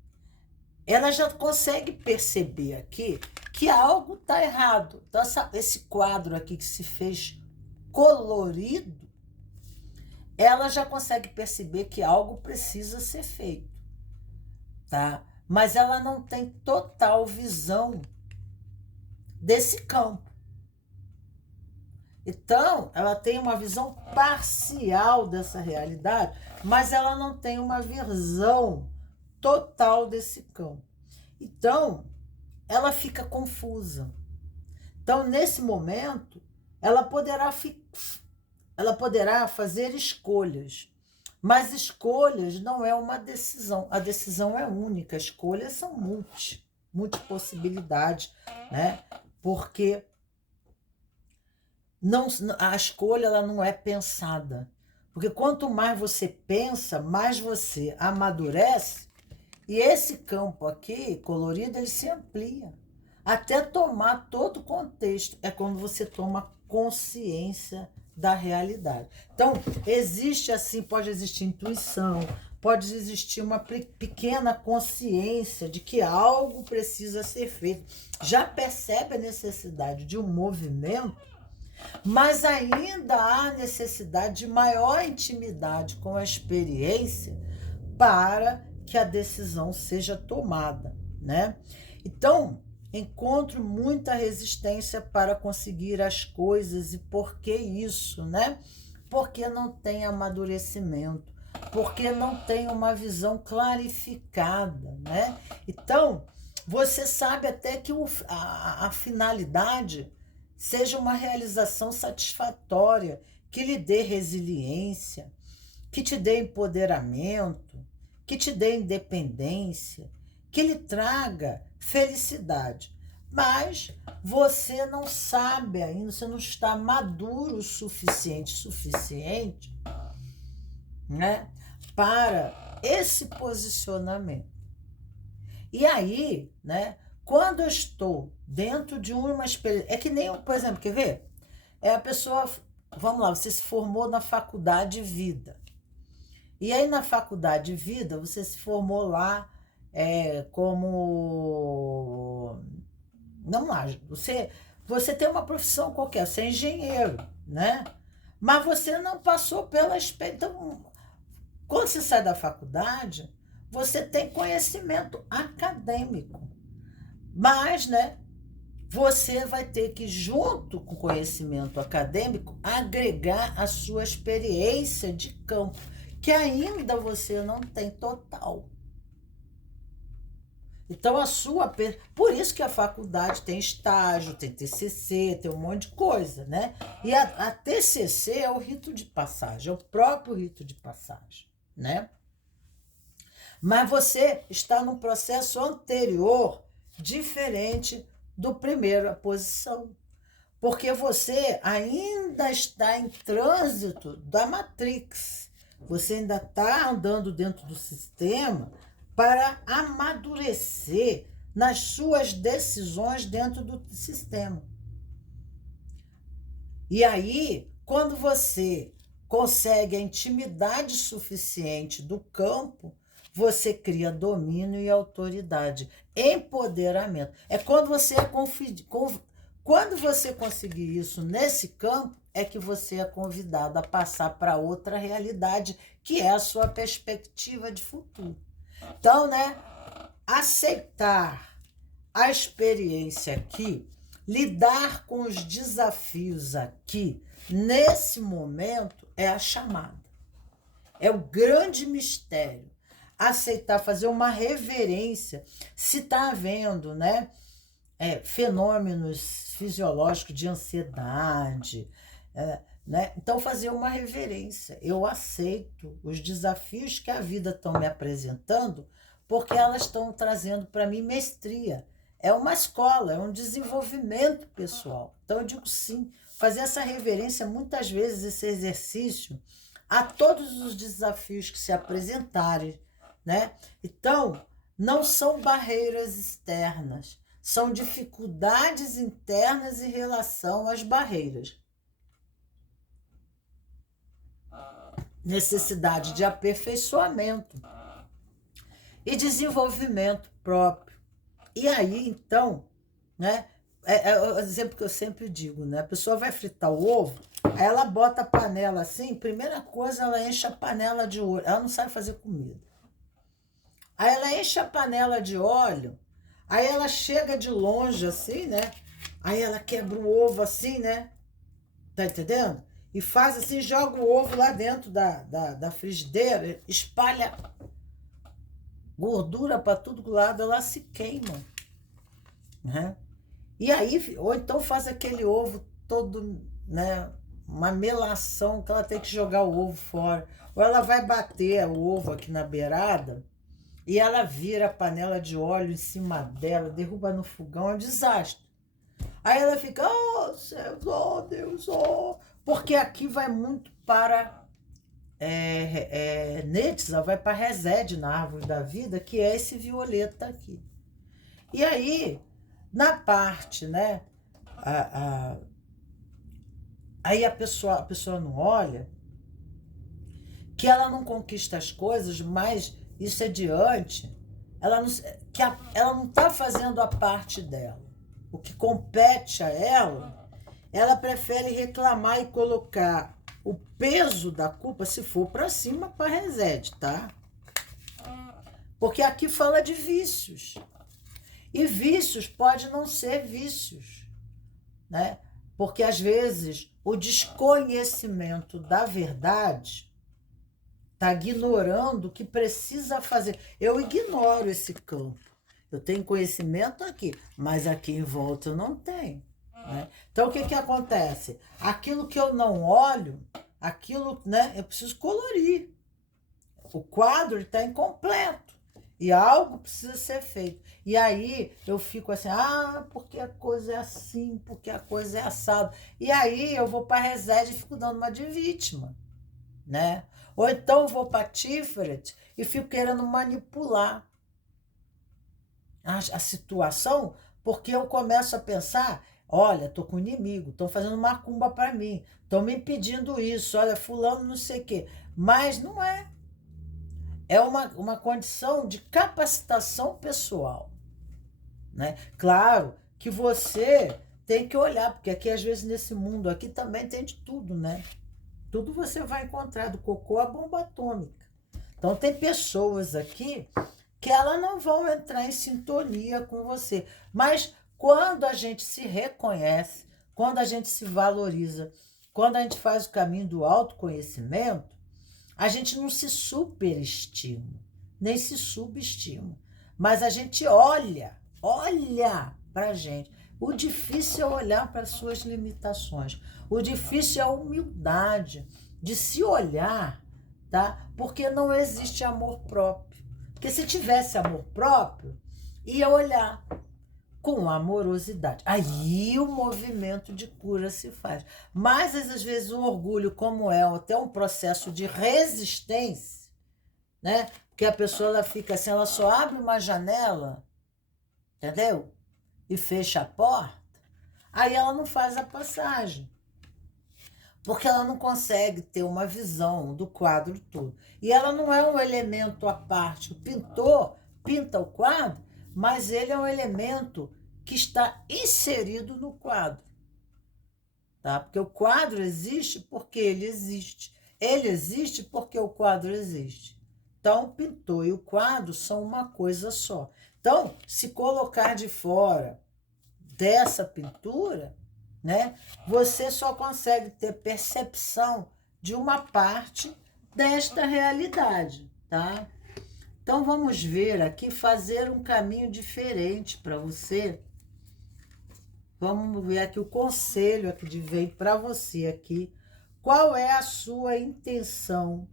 ela já consegue perceber aqui que algo está errado. Então, esse quadro aqui que se fez colorido, ela já consegue perceber que algo precisa ser feito, tá? Mas ela não tem total visão desse campo. Então, ela tem uma visão parcial dessa realidade, mas ela não tem uma visão total desse campo. Então, ela fica confusa. Então, nesse momento, ela poderá fazer escolhas, mas escolhas não é uma decisão. A decisão é única, escolhas são multipossibilidades, né? Porque a escolha ela não é pensada. Porque quanto mais você pensa, mais você amadurece, e esse campo aqui, colorido, ele se amplia, até tomar todo o contexto. É quando você toma consciência da realidade. Então, existe assim, pode existir intuição, pode existir uma pequena consciência de que algo precisa ser feito. Já percebe a necessidade de um movimento, mas ainda há necessidade de maior intimidade com a experiência para que a decisão seja tomada, né? Então, encontro muita resistência para conseguir as coisas. E por que isso, né? Porque não tem amadurecimento, porque não tem uma visão clarificada, né? Então, você sabe até que a finalidade seja uma realização satisfatória, que lhe dê resiliência, que te dê empoderamento, que te dê independência, que lhe traga felicidade. Mas você não sabe ainda, você não está maduro o suficiente, né, para esse posicionamento. E aí, né, quando eu estou dentro de uma experiência, é que nem, por exemplo, quer ver? A pessoa vamos lá, você se formou na faculdade de vida. E aí na faculdade de vida, você se formou lá como... Vamos lá, você tem uma profissão qualquer, você é engenheiro, né? Mas você não passou pela experiência. Então, quando você sai da faculdade, você tem conhecimento acadêmico. Mas, né, você vai ter que, junto com o conhecimento acadêmico, agregar a sua experiência de campo, que ainda você não tem total. Então, por isso que a faculdade tem estágio, tem TCC, tem um monte de coisa, né? E a TCC é o rito de passagem, é o próprio rito de passagem, né? Mas você está num processo anterior, diferente do primeira posição, porque você ainda está em trânsito da Matrix, você ainda está andando dentro do sistema para amadurecer nas suas decisões dentro do sistema. E aí, quando você consegue a intimidade suficiente do campo, você cria domínio e autoridade, empoderamento. É quando você quando você conseguir isso nesse campo, é que você é convidado a passar para outra realidade, que é a sua perspectiva de futuro. Então, né, aceitar a experiência aqui, lidar com os desafios aqui, nesse momento, é a chamada. É o grande mistério. Aceitar, fazer uma reverência. Se está havendo, né, fenômenos fisiológicos de ansiedade, né? Então, fazer uma reverência. Eu aceito os desafios que a vida estão me apresentando, porque elas estão trazendo para mim mestria. É uma escola, é um desenvolvimento pessoal. Então, eu digo sim, fazer essa reverência, muitas vezes, esse exercício, a todos os desafios que se apresentarem, né? Então, não são barreiras externas, são dificuldades internas em relação às barreiras. Necessidade de aperfeiçoamento e desenvolvimento próprio. E aí, então, né? É o exemplo que eu sempre digo, né? A pessoa vai fritar o ovo, aí ela bota a panela assim, primeira coisa, ela enche a panela de óleo. Ela não sabe fazer comida. Aí ela enche a panela de óleo, aí ela chega de longe assim, né? Aí ela quebra o ovo assim, né? Tá entendendo? E faz assim, joga o ovo lá dentro da frigideira, espalha gordura para todo lado, ela se queima, né? E aí, ou então faz aquele ovo todo, né? Uma melação que ela tem que jogar o ovo fora. Ou ela vai bater o ovo aqui na beirada e ela vira a panela de óleo em cima dela, derruba no fogão, é um desastre. Aí ela fica, oh, céu, oh, Deus, oh. Porque aqui vai muito para Netza, vai para Resede na árvore da vida, que é esse violeta aqui. E aí, na parte, né? Aí a pessoa não olha que ela não conquista as coisas, mas isso é diante. Ela não está fazendo a parte dela. O que compete a ela prefere reclamar e colocar o peso da culpa, se for para cima, para Resede, tá? Porque aqui fala de vícios. E vícios pode não ser vícios, né? Porque às vezes o desconhecimento da verdade está ignorando o que precisa fazer. Eu ignoro esse campo. Eu tenho conhecimento aqui, mas aqui em volta eu não tenho, né? Então, o que acontece? Aquilo que eu não olho, aquilo, né, eu preciso colorir. O quadro está incompleto e algo precisa ser feito. E aí eu fico assim, porque a coisa é assim, porque a coisa é assado. E aí eu vou para a Resede e fico dando uma de vítima, né? Ou então eu vou para Tiferet e fico querendo manipular a situação, porque eu começo a pensar Olha, tô com inimigo, estão fazendo macumba para mim, estão me impedindo isso, olha, fulano não sei o quê. Mas não é. É uma condição de capacitação pessoal, né? Claro que você tem que olhar, porque aqui, às vezes, nesse mundo aqui também tem de tudo, né? Tudo você vai encontrar, do cocô à bomba atômica. Então, tem pessoas aqui que elas não vão entrar em sintonia com você. Mas quando a gente se reconhece, quando a gente se valoriza, quando a gente faz o caminho do autoconhecimento, a gente não se superestima, nem se subestima. Mas a gente olha para a gente. O difícil é olhar para as suas limitações. O difícil é a humildade de se olhar, tá? Porque não existe amor próprio. Porque se tivesse amor próprio, ia olhar com amorosidade. Aí o movimento de cura se faz. Mas, às vezes, o orgulho, como é até um processo de resistência, né? Porque a pessoa ela fica assim, ela só abre uma janela, entendeu? E fecha a porta, aí ela não faz a passagem. Porque ela não consegue ter uma visão do quadro todo. E ela não é um elemento à parte. O pintor pinta o quadro, mas ele é um elemento que está inserido no quadro. Tá? Porque o quadro existe porque ele existe. Ele existe porque o quadro existe. Então, o pintor e o quadro são uma coisa só. Então, se colocar de fora dessa pintura, né, você só consegue ter percepção de uma parte desta realidade, tá? Então vamos ver aqui, fazer um caminho diferente para você. Vamos ver aqui o conselho aqui de vem para você aqui. Qual é a sua intenção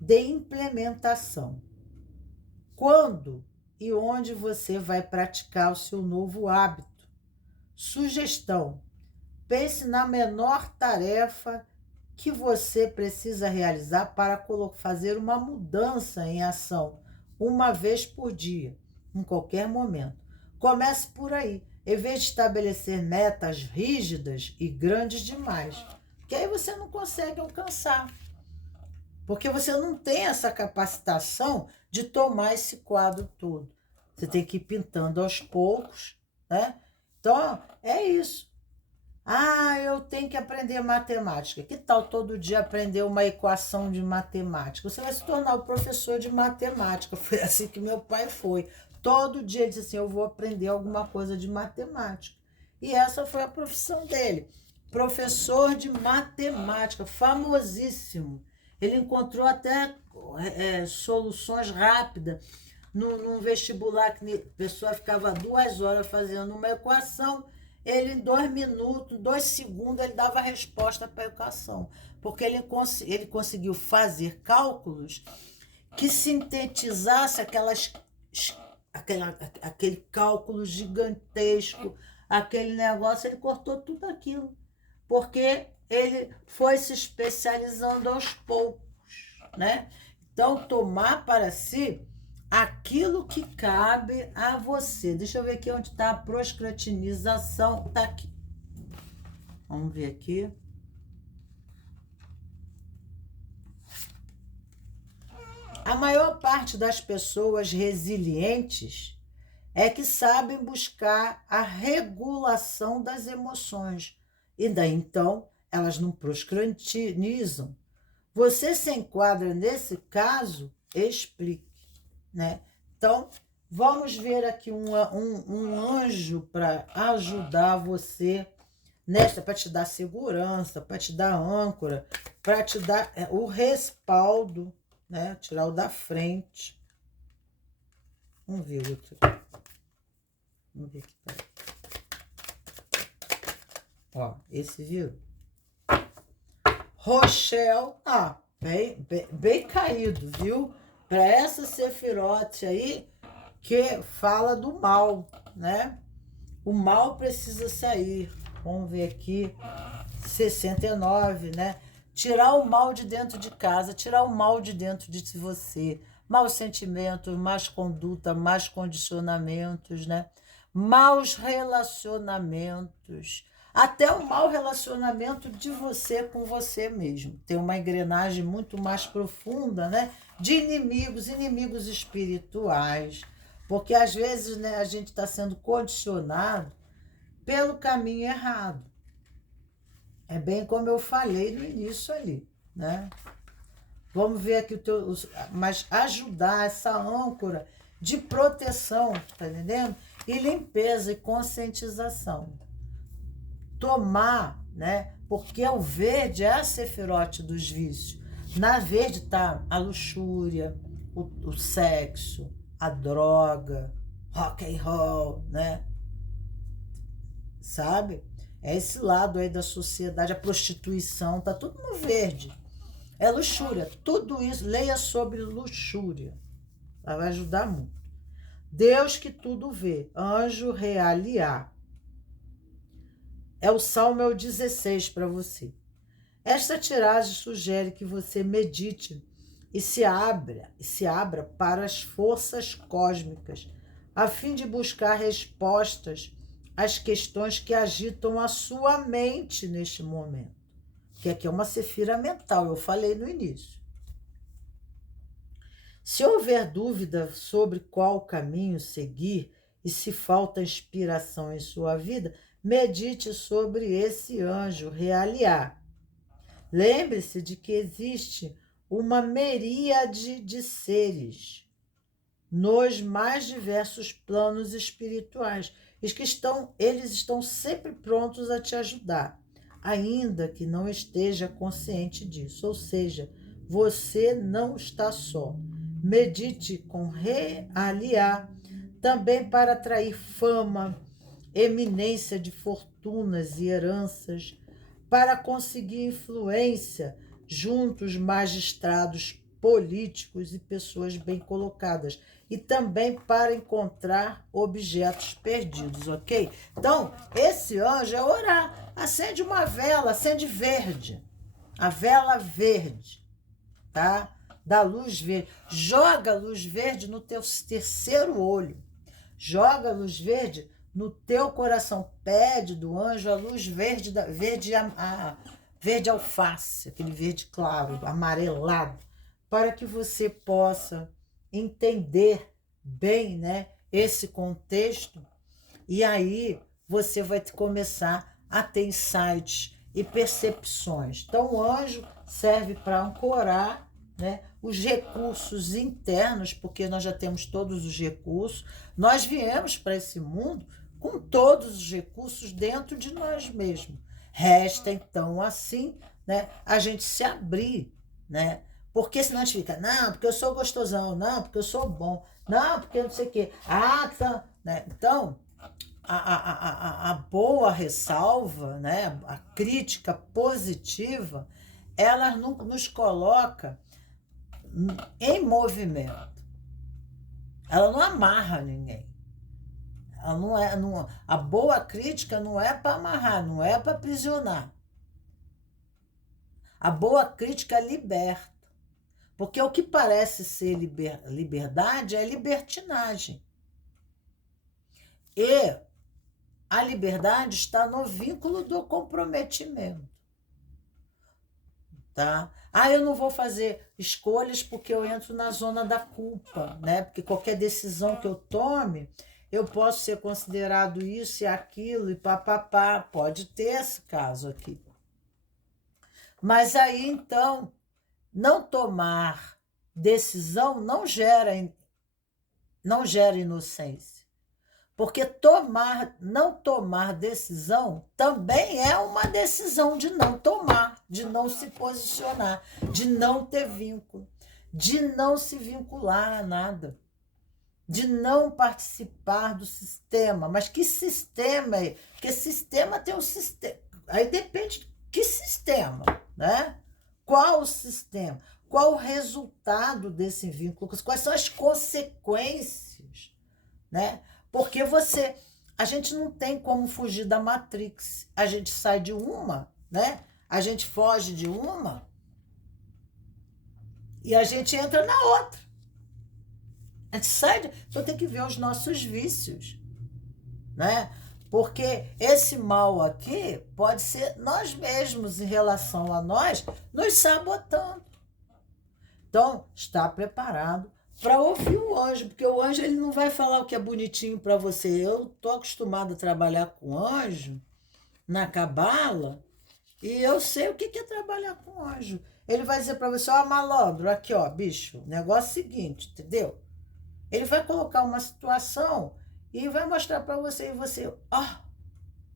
de implementação? Quando e onde você vai praticar o seu novo hábito? Sugestão: pense na menor tarefa que você precisa realizar para fazer uma mudança em ação, uma vez por dia, em qualquer momento. Comece por aí, em vez de estabelecer metas rígidas e grandes demais, que aí você não consegue alcançar, porque você não tem essa capacitação de tomar esse quadro todo. Você tem que ir pintando aos poucos, né? Então, é isso. Ah, eu tenho que aprender matemática. Que tal todo dia aprender uma equação de matemática? Você vai se tornar o professor de matemática. Foi assim que meu pai foi. Todo dia ele disse assim, eu vou aprender alguma coisa de matemática. E essa foi a profissão dele. Professor de matemática, famosíssimo. Ele encontrou até soluções rápidas num vestibular que a pessoa ficava 2 horas fazendo uma equação. Ele, em 2 minutos, 2 segundos, ele dava a resposta para a equação. Porque ele conseguiu fazer cálculos que sintetizasse aquele cálculo gigantesco, aquele negócio, ele cortou tudo aquilo. Porque ele foi se especializando aos poucos, né? Então, tomar para si aquilo que cabe a você. Deixa eu ver aqui onde está a procrastinização. Está aqui. Vamos ver aqui. A maior parte das pessoas resilientes é que sabem buscar a regulação das emoções. E daí, então, elas não procrastinizam. Você se enquadra nesse caso? Explique, né? Então, vamos ver aqui um anjo para ajudar você nesta, para te dar segurança, para te dar âncora, para te dar o respaldo, né? Tirar o da frente. Vamos ver outro. Vamos ver aqui, peraí. Ó, esse viu? Rochelle, bem caído, viu? Para essa Sefirote aí, que fala do mal, né? O mal precisa sair. Vamos ver aqui, 69, né? Tirar o mal de dentro de casa, tirar o mal de dentro de você. Maus sentimentos, más conduta, más condicionamentos, né? maus relacionamentos, até o mau relacionamento de você com você mesmo. Tem uma engrenagem muito mais profunda, né? De inimigos espirituais. Porque às vezes, né, a gente está sendo condicionado pelo caminho errado. É bem como eu falei no início ali, né? Vamos ver aqui mas ajudar essa âncora de proteção, tá entendendo? E limpeza e conscientização. Tomar, né? Porque o verde é a sefirote dos vícios. Na verde tá a luxúria, o sexo, a droga, rock and roll, né? Sabe? É esse lado aí da sociedade, a prostituição, tá tudo no verde. É luxúria. Tudo isso, leia sobre luxúria. Ela vai ajudar muito. Deus que tudo vê. Anjo realiar. É o Salmo 16 para você. Esta tiragem sugere que você medite e se abra para as forças cósmicas, a fim de buscar respostas às questões que agitam a sua mente neste momento. Que aqui é uma cefira mental, eu falei no início. Se houver dúvida sobre qual caminho seguir e se falta inspiração em sua vida, medite sobre esse anjo realiar. Lembre-se de que existe uma miríade de seres nos mais diversos planos espirituais. Eles estão sempre prontos a te ajudar, ainda que não esteja consciente disso. Ou seja, você não está só. Medite com realiar, também para atrair fama, eminência de fortunas e heranças, para conseguir influência junto aos magistrados políticos e pessoas bem colocadas, e também para encontrar objetos perdidos, ok? Então, esse anjo é orar. Acende uma vela, acende verde, a vela verde, tá? Da luz verde. Joga a luz verde no teu terceiro olho. Joga a luz verde no teu coração. Pede do anjo a luz verde, verde alface, aquele verde claro, amarelado, para que você possa entender bem, né, esse contexto, e aí você vai começar a ter insights e percepções. Então, o anjo serve para ancorar, né, os recursos internos, porque nós já temos todos os recursos, nós viemos para esse mundo com todos os recursos dentro de nós mesmos. Resta, então, assim, né, a gente se abrir, né? Porque senão a gente fica, não, porque eu sou gostosão, não, porque eu sou bom, não, porque eu não sei o quê. Tá, né? Então, a boa ressalva, né, a crítica positiva, ela nos coloca em movimento. Ela não amarra ninguém. Ela a boa crítica não é para amarrar, não é para aprisionar. A boa crítica liberta. Porque o que parece ser liberdade é libertinagem. E a liberdade está no vínculo do comprometimento. Tá? Eu não vou fazer escolhas porque eu entro na zona da culpa, né? Porque qualquer decisão que eu tome, eu posso ser considerado isso e aquilo e papapá. Pode ter esse caso aqui. Mas aí, então, não tomar decisão não gera inocência. Porque não tomar decisão também é uma decisão de não tomar, de não se posicionar, de não ter vínculo, de não se vincular a nada, de não participar do sistema. Mas que sistema é? Porque sistema tem um sistema. Aí depende de que sistema, né? Qual o sistema? Qual o resultado desse vínculo? Quais são as consequências, né? Porque a gente não tem como fugir da Matrix. A gente sai de uma, né? A gente foge de uma e a gente entra na outra. A gente sai então tem que ver os nossos vícios. né? Porque esse mal aqui pode ser nós mesmos em relação a nós, nos sabotando. Então, está preparado para ouvir o anjo, porque o anjo ele não vai falar o que é bonitinho para você. Eu estou acostumado a trabalhar com anjo na cabala e eu sei o que é trabalhar com anjo. Ele vai dizer para você, ó, malandro, aqui, ó, bicho, negócio seguinte, entendeu? Ele vai colocar uma situação e vai mostrar para você, e você, ó,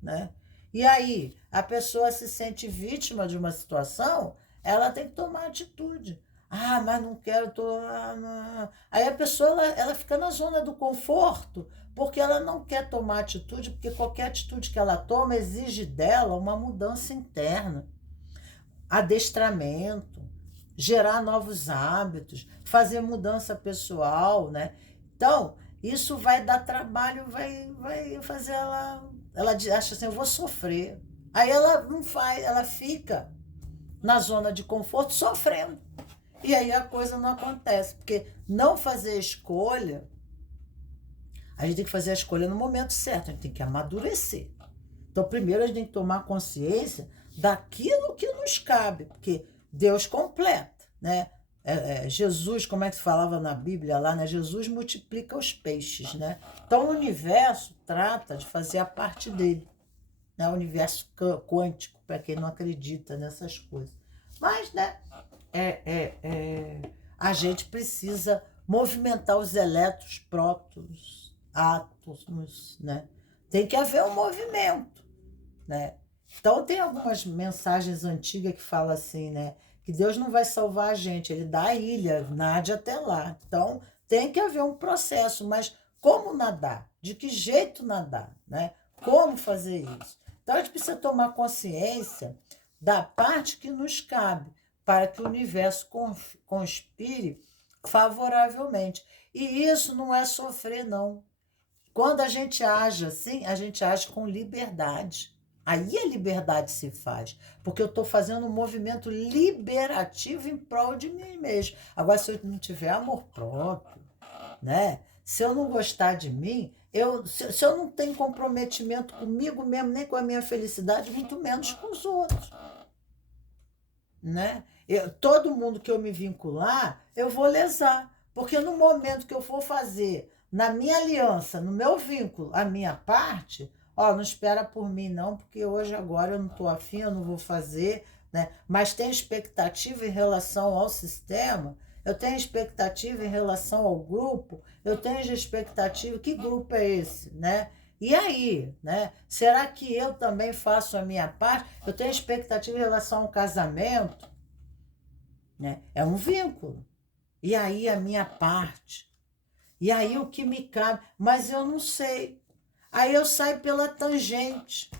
né? E aí, a pessoa se sente vítima de uma situação, ela tem que tomar atitude. Ah, mas não quero, não. Aí a pessoa, ela fica na zona do conforto, porque ela não quer tomar atitude, porque qualquer atitude que ela toma exige dela uma mudança interna, adestramento, gerar novos hábitos, fazer mudança pessoal, né? Então, isso vai dar trabalho, vai fazer ela acha assim, eu vou sofrer. Aí ela não faz, ela fica na zona de conforto sofrendo. E aí a coisa não acontece, porque não fazer escolha, a gente tem que fazer a escolha no momento certo, a gente tem que amadurecer. Então, primeiro a gente tem que tomar consciência daquilo que nos cabe, porque Deus completa, né? Jesus, como é que se falava na Bíblia lá, né? Jesus multiplica os peixes, né? Então, o universo trata de fazer a parte dele, né? O universo quântico, para quem não acredita nessas coisas. Mas, né? A gente precisa movimentar os elétrons, prótons, átomos, né? Tem que haver um movimento, né? Então tem algumas mensagens antigas que falam assim, né? Que Deus não vai salvar a gente, ele dá a ilha, nade até lá. Então tem que haver um processo, mas como nadar? De que jeito nadar, né? Como fazer isso? Então a gente precisa tomar consciência da parte que nos cabe, para que o universo conspire favoravelmente. E isso não é sofrer, não. Quando a gente age assim, a gente age com liberdade. Aí a liberdade se faz, porque eu estou fazendo um movimento liberativo em prol de mim mesmo. Agora, se eu não tiver amor próprio, né? Se eu não gostar de mim, se eu não tenho comprometimento comigo mesmo, nem com a minha felicidade, muito menos com os outros, né? Todo mundo que eu me vincular, eu vou lesar, porque no momento que eu for fazer na minha aliança, no meu vínculo, a minha parte, ó, não espera por mim não, porque hoje agora eu não estou afim, eu não vou fazer, né? Mas tem expectativa em relação ao sistema, eu tenho expectativa em relação ao grupo, eu tenho expectativa, que grupo é esse, né? E aí, né? Será que eu também faço a minha parte? Eu tenho expectativa em relação ao casamento, né? É um vínculo. E aí a minha parte. E aí o que me cabe, mas eu não sei. Aí eu saio pela tangente,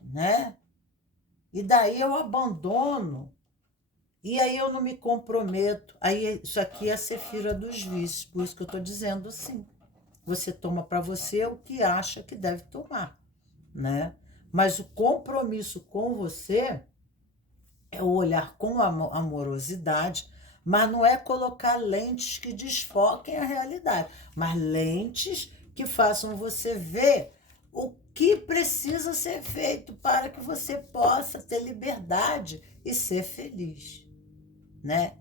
né? E daí eu abandono. E aí eu não me comprometo. Aí isso aqui é a sefira dos vícios, por isso que eu estou dizendo assim. Você toma para você o que acha que deve tomar, né? Mas o compromisso com você é o olhar com amorosidade, mas não é colocar lentes que desfoquem a realidade, mas lentes que façam você ver o que precisa ser feito para que você possa ter liberdade e ser feliz, né?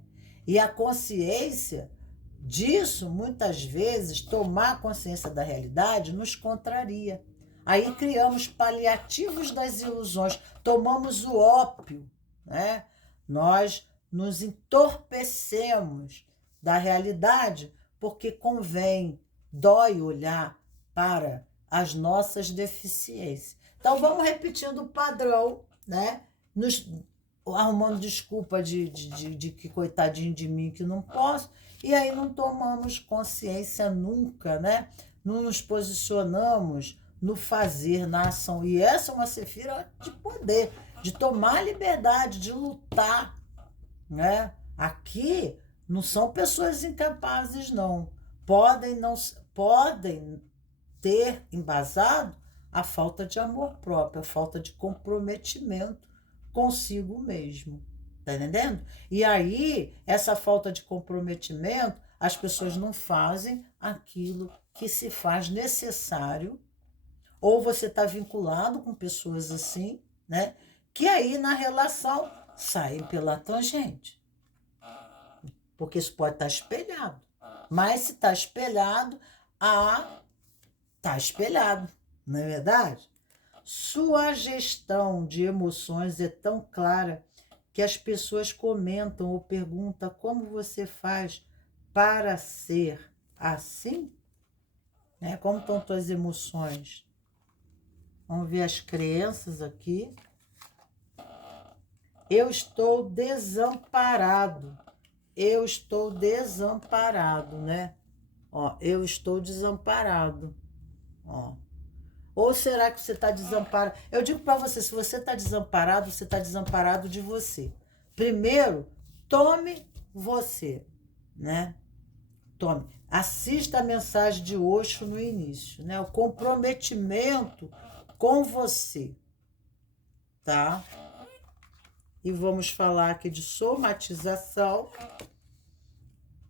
E a consciência disso, muitas vezes, tomar consciência da realidade nos contraria. Aí criamos paliativos das ilusões, tomamos o ópio, né? Nós nos entorpecemos da realidade porque convém, dói olhar para as nossas deficiências. Então vamos repetindo o padrão, né? Nos arrumando desculpa de que coitadinho de mim que não posso, e aí não tomamos consciência nunca, né? Não nos posicionamos no fazer, na ação. E essa é uma sefira de poder, de tomar liberdade, de lutar, né? Aqui não são pessoas incapazes, não. Podem ter embasado a falta de amor próprio, a falta de comprometimento consigo mesmo. Tá entendendo? E aí, essa falta de comprometimento, as pessoas não fazem aquilo que se faz necessário ou você está vinculado com pessoas assim, né? Que aí na relação saem pela tangente. Porque isso pode estar espelhado. Mas se está espelhado, está espelhado, não é verdade? Sua gestão de emoções é tão clara que as pessoas comentam ou perguntam como você faz para ser assim, né? Como estão tuas emoções? Vamos ver as crenças aqui. Eu estou desamparado. Eu estou desamparado, né? Ó, eu estou desamparado. Ó. Ou será que você está desamparado? Eu digo para você, se você está desamparado de você. Primeiro, tome você, né? Tome. Assista a mensagem de Osho no início, né? O comprometimento com você, tá? E vamos falar aqui de somatização.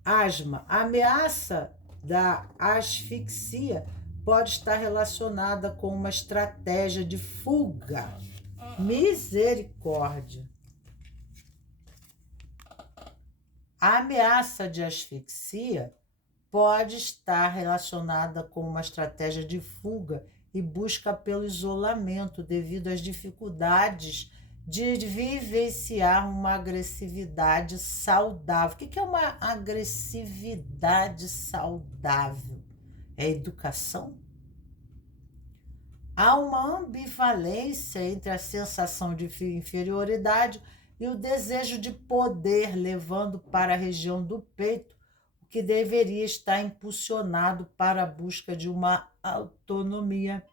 Asma. A ameaça da asfixia pode estar relacionada com uma estratégia de fuga. Misericórdia. A ameaça de asfixia pode estar relacionada com uma estratégia de fuga e busca pelo isolamento devido às dificuldades de vivenciar uma agressividade saudável. O que é uma agressividade saudável? É educação? Há uma ambivalência entre a sensação de inferioridade e o desejo de poder, levando para a região do peito o que deveria estar impulsionado para a busca de uma autonomia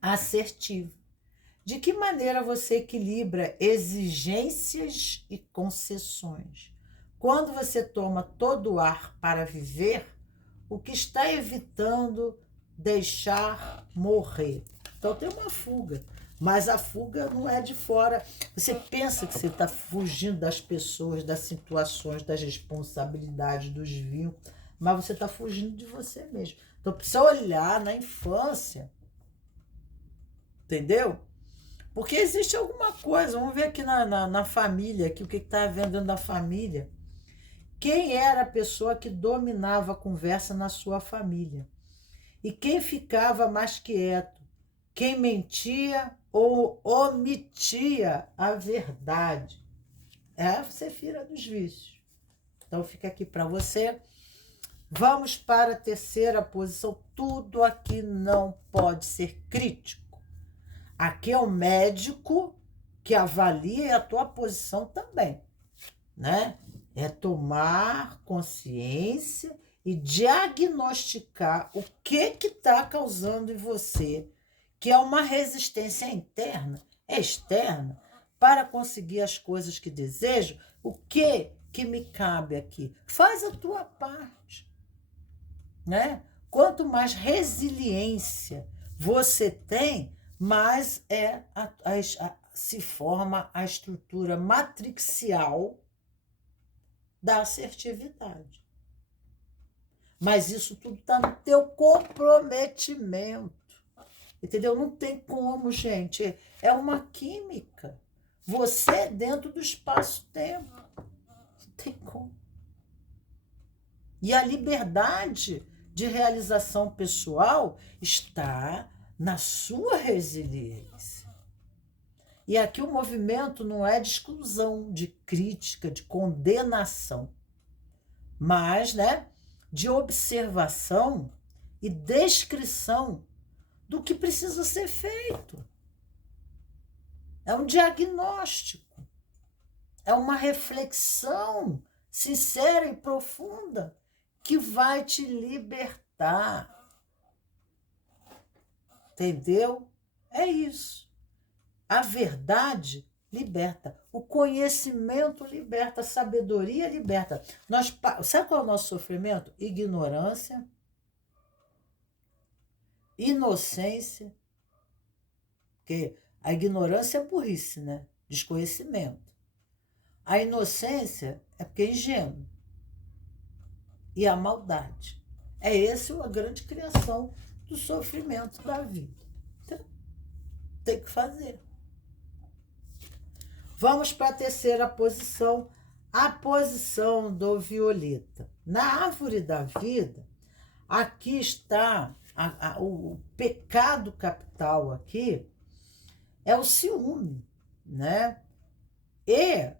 assertiva. De que maneira você equilibra exigências e concessões? Quando você toma todo o ar para viver, o que está evitando deixar morrer? Então tem uma fuga, mas a fuga não é de fora. Você pensa que você está fugindo das pessoas, das situações, das responsabilidades, dos vínculos, mas você está fugindo de você mesmo. Então precisa olhar na infância, entendeu? Porque existe alguma coisa, vamos ver aqui na família, aqui, o que está havendo dentro da família. Quem era a pessoa que dominava a conversa na sua família? E quem ficava mais quieto? Quem mentia ou omitia a verdade? É a Sefira dos vícios. Então fica aqui para você. Vamos para a terceira posição. Tudo aqui não pode ser crítico. Aqui é o médico que avalia a tua posição também, né? É tomar consciência e diagnosticar o que está causando em você, que é uma resistência interna, externa, para conseguir as coisas que desejo. O que me cabe aqui? Faz a tua parte, né? Quanto mais resiliência você tem, mas se forma a estrutura matricial da assertividade. Mas isso tudo está no teu comprometimento. Entendeu? Não tem como, gente. É uma química. Você é dentro do espaço-tempo. Não tem como. E a liberdade de realização pessoal está na sua resiliência. E aqui o movimento não é de exclusão, de crítica, de condenação, mas, né, de observação e descrição do que precisa ser feito. É um diagnóstico, é uma reflexão sincera e profunda que vai te libertar. Entendeu? É isso. A verdade liberta. O conhecimento liberta. A sabedoria liberta. Sabe qual é o nosso sofrimento? Ignorância, inocência. Porque a ignorância é burrice, né? Desconhecimento. A inocência é porque é ingênuo. E a maldade. É essa a grande criação do sofrimento da vida. Então, tem que fazer. Vamos para a terceira posição, a posição do violeta. Na árvore da vida, aqui está o pecado capital aqui, é o ciúme, né? E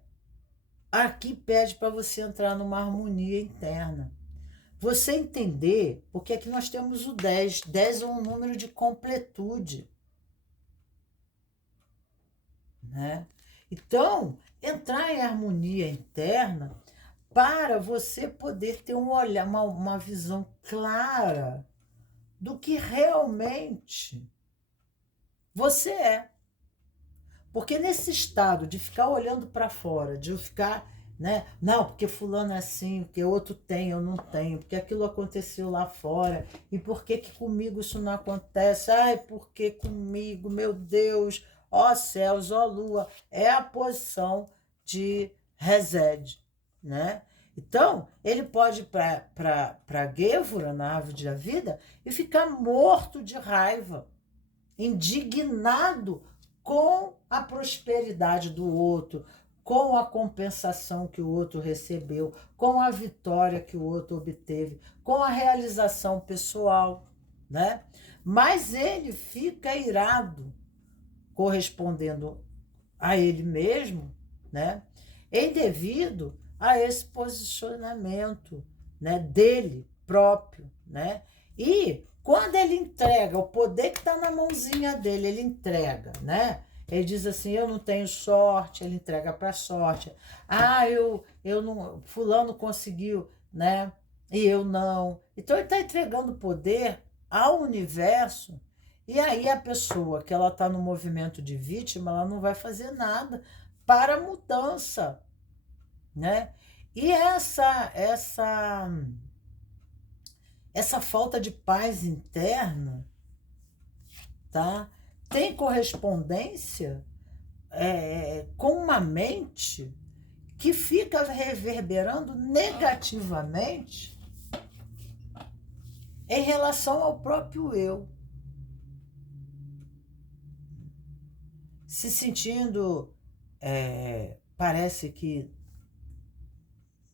aqui pede para você entrar numa harmonia interna. Você entender, porque aqui nós temos o 10. 10 é um número de completude, né? Então, entrar em harmonia interna para você poder ter um olhar, uma visão clara do que realmente você é. Porque nesse estado de ficar olhando para fora, de ficar, né? Não, porque fulano é assim, porque outro tem, eu não tenho, porque aquilo aconteceu lá fora, e por que comigo isso não acontece? Ai, por que comigo, meu Deus, ó céus, ó lua, é a posição de Resed, né? Então, ele pode ir para Gévora, na árvore da vida, e ficar morto de raiva, indignado com a prosperidade do outro, com a compensação que o outro recebeu, com a vitória que o outro obteve, com a realização pessoal, né? Mas ele fica irado, correspondendo a ele mesmo, né? Em devido a esse posicionamento, né, dele próprio, né? E quando ele entrega o poder que está na mãozinha dele, ele entrega, né? Ele diz assim, eu não tenho sorte, ele entrega para a sorte. Ah, eu não, fulano conseguiu, né? E eu não. Então ele está entregando poder ao universo. E aí a pessoa que ela está no movimento de vítima, ela não vai fazer nada para a mudança, né? E essa falta de paz interna, tá? Tem correspondência com uma mente que fica reverberando negativamente em relação ao próprio eu. Se sentindo, parece que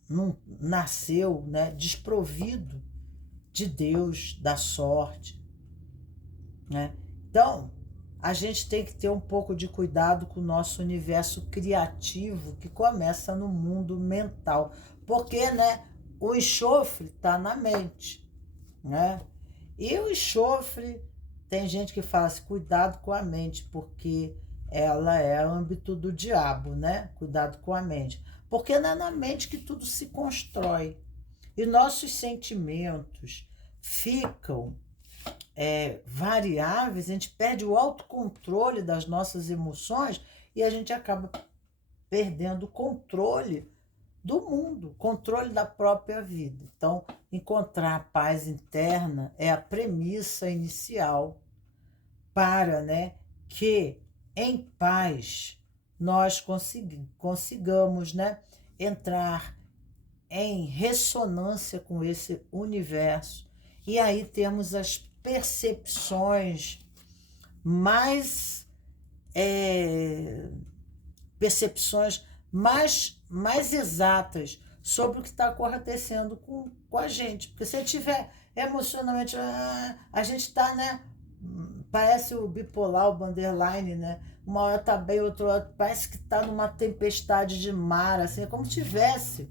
não nasceu, né, desprovido de Deus, da sorte, né? Então, a gente tem que ter um pouco de cuidado com o nosso universo criativo que começa no mundo mental, porque, né, o enxofre está na mente, né? E o enxofre, tem gente que fala assim, cuidado com a mente, porque ela é âmbito do diabo, né? Cuidado com a mente. Porque não é na mente que tudo se constrói. E nossos sentimentos ficam variáveis, a gente perde o autocontrole das nossas emoções e a gente acaba perdendo o controle do mundo, controle da própria vida. Então, encontrar a paz interna é a premissa inicial para, né, que em paz nós consigamos, né, entrar em ressonância com esse universo e aí temos as percepções mais mais exatas sobre o que está acontecendo com a gente. Porque se eu tiver emocionalmente, a gente está, né? Parece o bipolar, o borderline, né? Uma hora tá bem, outra hora parece que tá numa tempestade de mar, assim, é como se tivesse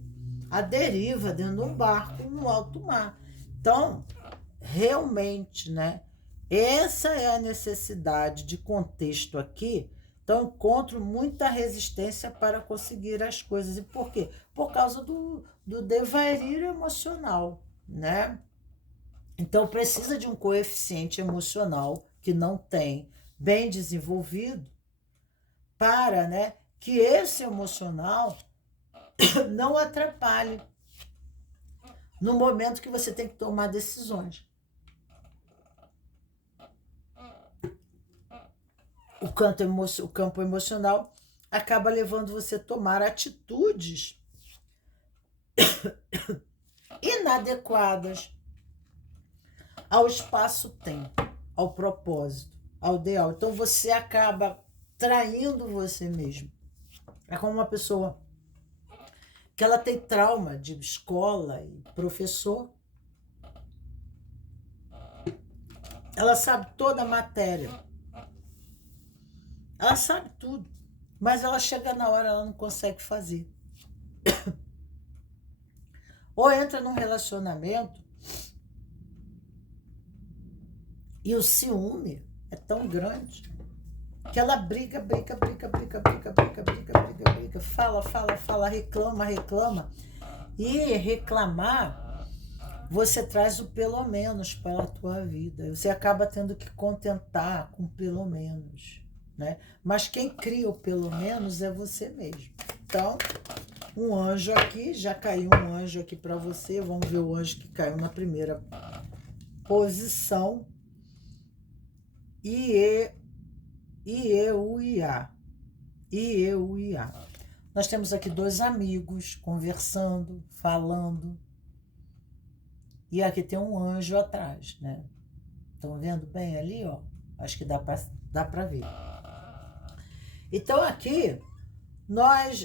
a deriva dentro de um barco no alto mar. Então, realmente, né? Essa é a necessidade de contexto aqui. Então, encontro muita resistência para conseguir as coisas. E por quê? Por causa do devair emocional, né? Então, precisa de um coeficiente emocional que não tem bem desenvolvido para, né, que esse emocional não atrapalhe no momento que você tem que tomar decisões. O campo emocional acaba levando você a tomar atitudes inadequadas ao espaço-tempo, ao propósito, ao ideal. Então você acaba traindo você mesmo. É como uma pessoa que ela tem trauma de escola e professor. Ela sabe toda a matéria. Ela sabe tudo. Mas ela chega na hora, ela não consegue fazer. Ou entra num relacionamento e o ciúme é tão grande que ela briga, fala, reclama. E reclamar, você traz o pelo menos para a tua vida. Você acaba tendo que contentar com pelo menos, né? Mas quem cria o pelo menos é você mesmo. Então, um anjo aqui, já caiu um anjo aqui para você. Vamos ver o anjo que caiu na primeira posição. Ieuiá. Nós temos aqui dois amigos conversando, falando. E aqui tem um anjo atrás, né? Estão vendo bem ali, ó? Acho que dá para ver. Então aqui,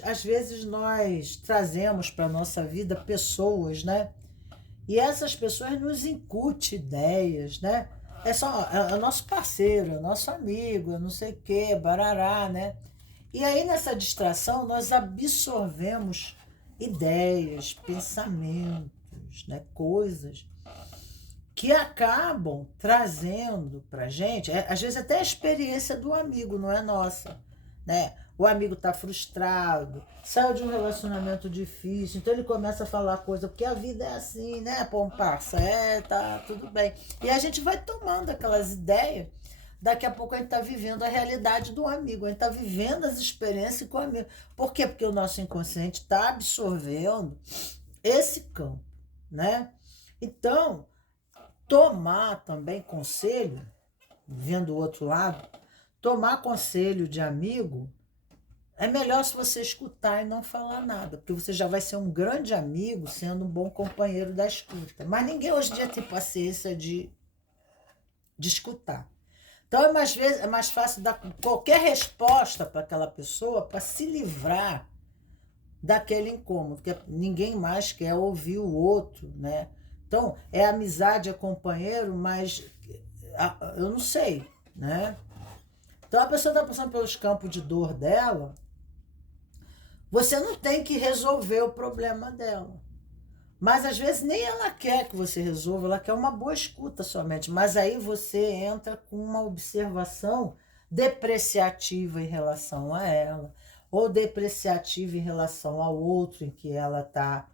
às vezes nós trazemos para a nossa vida pessoas, né? E essas pessoas nos incutem ideias, né? É o nosso parceiro, é o nosso amigo, é não sei o quê, barará, né? E aí nessa distração nós absorvemos ideias, pensamentos, né? Coisas que acabam trazendo pra gente, às vezes até a experiência do amigo, não é nossa, né? O amigo tá frustrado, saiu de um relacionamento difícil, então ele começa a falar coisa, porque a vida é assim, né, pô, parça? Tá tudo bem. E a gente vai tomando aquelas ideias, daqui a pouco a gente tá vivendo a realidade do amigo, a gente tá vivendo as experiências com o amigo. Por quê? Porque o nosso inconsciente tá absorvendo esse campo, né? Então, tomar também conselho, vendo o outro lado, tomar conselho de amigo, é melhor se você escutar e não falar nada, porque você já vai ser um grande amigo sendo um bom companheiro da escuta. Mas ninguém hoje em dia tem paciência de escutar. Então é mais fácil dar qualquer resposta para aquela pessoa para se livrar daquele incômodo, porque ninguém mais quer ouvir o outro, né? Então, é amizade, é companheiro, mas eu não sei, né? Então, a pessoa está passando pelos campos de dor dela, você não tem que resolver o problema dela. Mas, às vezes, nem ela quer que você resolva, ela quer uma boa escuta somente. Mas aí você entra com uma observação depreciativa em relação a ela, ou depreciativa em relação ao outro em que ela está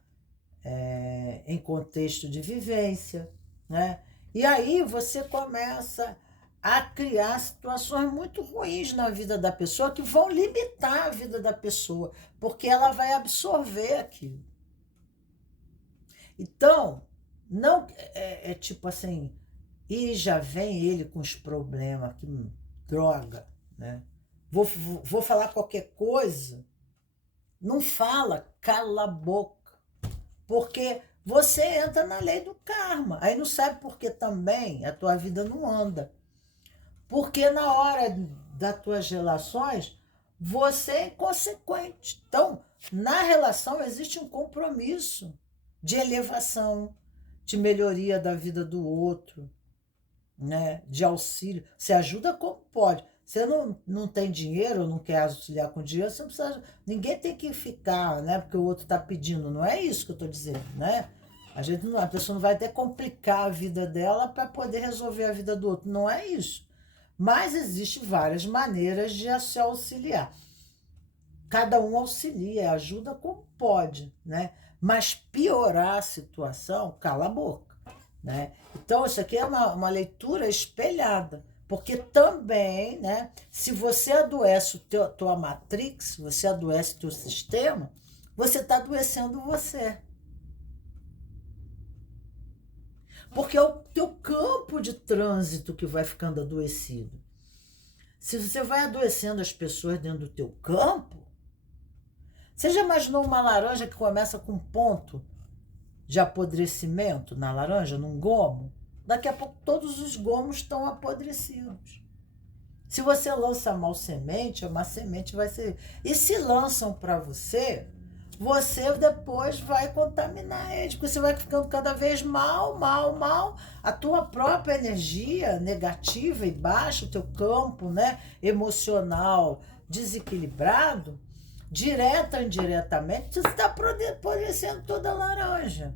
em contexto de vivência, né? E aí você começa a criar situações muito ruins na vida da pessoa que vão limitar a vida da pessoa, porque ela vai absorver aquilo. Então, não é tipo assim, e já vem ele com os problemas, que droga, né? Vou falar qualquer coisa. Não fala, cala a boca. Porque você entra na lei do karma. Aí não sabe por que também a tua vida não anda. Porque na hora das tuas relações, você é inconsequente. Então, na relação existe um compromisso de elevação, de melhoria da vida do outro, né? De auxílio. Você ajuda como pode. Você não tem dinheiro, não quer auxiliar com dinheiro, você não precisa. Ninguém tem que ficar, né? Porque o outro está pedindo. Não é isso que eu estou dizendo, né? A pessoa não vai até complicar a vida dela para poder resolver a vida do outro. Não é isso. Mas existem várias maneiras de se auxiliar. Cada um auxilia, ajuda como pode, né? Mas piorar a situação, cala a boca, né? Então, isso aqui é uma leitura espelhada. Porque também, né, se você adoece tua matrix, você adoece o teu sistema, você está adoecendo você. Porque é o teu campo de trânsito que vai ficando adoecido. Se você vai adoecendo as pessoas dentro do teu campo, você já imaginou uma laranja que começa com ponto de apodrecimento na laranja, num gomo? daqui a pouco todos os gomos estão apodrecidos. Se você lança mal semente, a má semente vai ser... E se lançam para você, você depois vai contaminar eles, porque você vai ficando cada vez mal. A tua própria energia negativa e baixa, o teu campo, né, emocional desequilibrado, direta ou indiretamente, você está apodrecendo toda a laranja.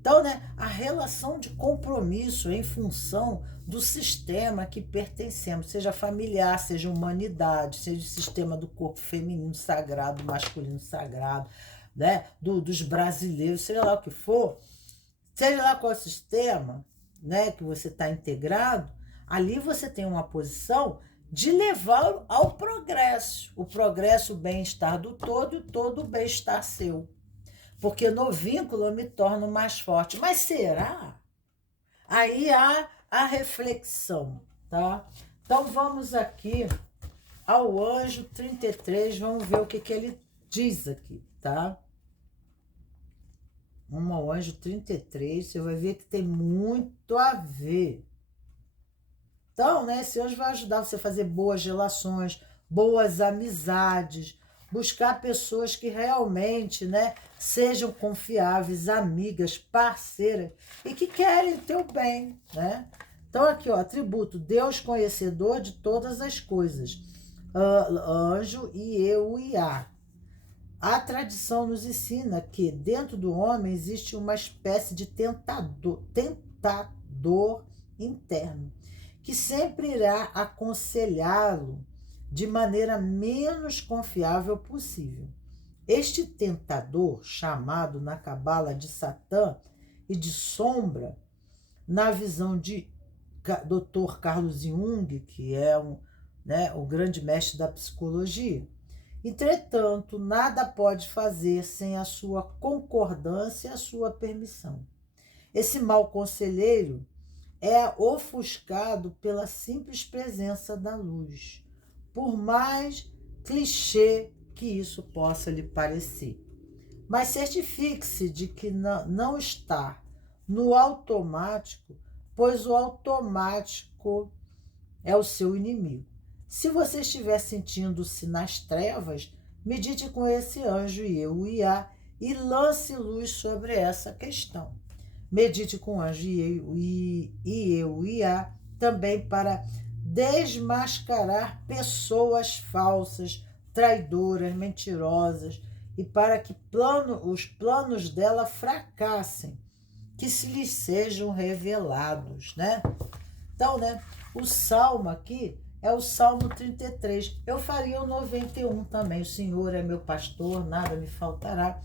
Então, né, a relação de compromisso em função do sistema que pertencemos, seja familiar, seja humanidade, seja o sistema do corpo feminino sagrado, masculino sagrado, né, dos brasileiros, seja lá o que for, seja lá qual é o sistema, né, que você está integrado, ali você tem uma posição de levar ao progresso. O progresso, o bem-estar do todo e todo o bem-estar seu. Porque no vínculo eu me torno mais forte. Mas será? Aí há a reflexão, tá? Então vamos aqui ao anjo 33, vamos ver o que ele diz aqui, tá? Vamos ao anjo 33, você vai ver que tem muito a ver. Então, né, esse anjo vai ajudar você a fazer boas relações, boas amizades, buscar pessoas que realmente, né, sejam confiáveis, amigas, parceiras e que querem teu bem, né? Então aqui, ó, atributo, Deus conhecedor de todas as coisas, anjo Ieuiá. A tradição nos ensina que dentro do homem existe uma espécie de tentador interno, que sempre irá aconselhá-lo de maneira menos confiável possível. Este tentador, chamado na cabala de Satã e de sombra, na visão de Dr. Carlos Jung, que é o grande mestre da psicologia, entretanto, nada pode fazer sem a sua concordância e a sua permissão. Esse mau conselheiro é ofuscado pela simples presença da luz, por mais clichê que isso possa lhe parecer. Mas certifique-se de que não está no automático, pois o automático é o seu inimigo. Se você estiver sentindo-se nas trevas, medite com esse anjo Ieuiá e lance luz sobre essa questão. Medite com o anjo Ieuiá também para desmascarar pessoas falsas, traidoras, mentirosas, e para que os planos dela fracassem, que se lhes sejam revelados, né? Então, né, o salmo aqui é o Salmo 33. Eu faria o 91 também. O Senhor é meu pastor, nada me faltará.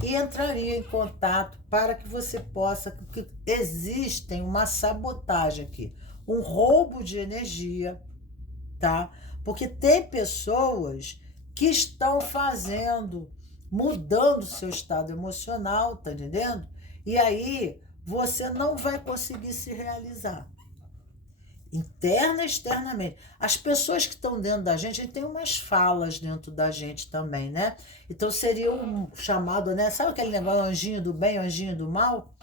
E entraria em contato para que você possa... Porque existem uma sabotagem aqui, um roubo de energia, tá? Porque tem pessoas que estão mudando o seu estado emocional, tá entendendo? E aí você não vai conseguir se realizar. Interna e externamente. As pessoas que estão dentro da gente, a gente tem umas falas dentro da gente também, né? Então seria um chamado, né? Sabe aquele negócio, anjinho do bem, anjinho do mal?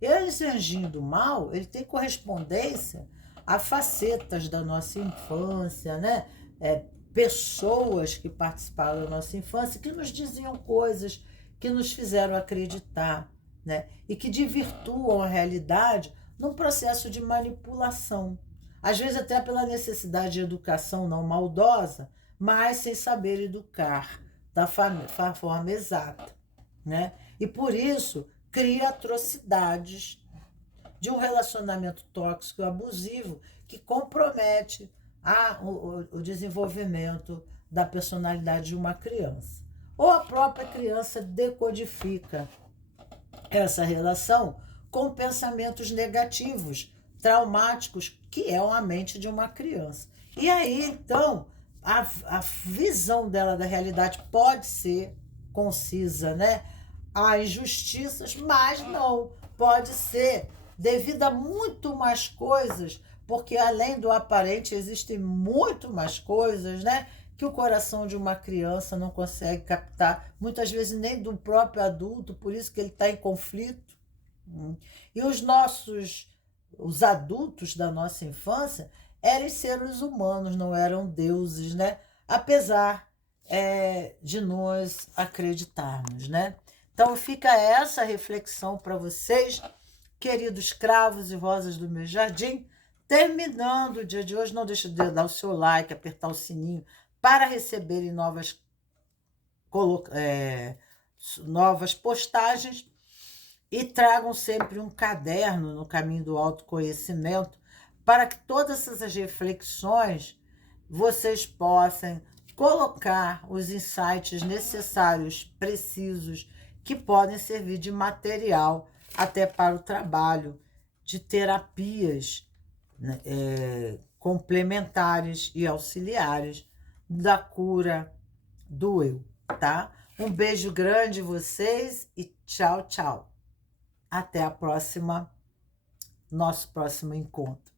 Esse anjinho do mal, ele tem correspondência a facetas da nossa infância, né? Pessoas que participaram da nossa infância, que nos diziam coisas que nos fizeram acreditar, né? E que desvirtuam a realidade num processo de manipulação. Às vezes até pela necessidade de educação não maldosa, mas sem saber educar da forma exata, né? E por isso cria atrocidades de um relacionamento tóxico e abusivo que compromete o desenvolvimento da personalidade de uma criança. Ou a própria criança decodifica essa relação com pensamentos negativos, traumáticos, que é a mente de uma criança. E aí, então, a visão dela da realidade pode ser concisa, né? Há injustiças, mas não. Pode ser devido a muito mais coisas, porque além do aparente existem muito mais coisas, né? Que o coração de uma criança não consegue captar, muitas vezes nem do próprio adulto, por isso que ele está em conflito. E os nossos os adultos da nossa infância eram seres humanos, não eram deuses, né? Apesar de nós acreditarmos, né? Então fica essa reflexão para vocês, queridos cravos e rosas do meu jardim. Terminando o dia de hoje, não deixe de dar o seu like, apertar o sininho para receberem novas postagens, e tragam sempre um caderno no caminho do autoconhecimento para que todas essas reflexões vocês possam colocar os insights necessários, precisos, que podem servir de material até para o trabalho de terapias, né, complementares e auxiliares da cura do eu, tá? Um beijo grande em vocês e tchau, tchau. Até a próxima, nosso próximo encontro.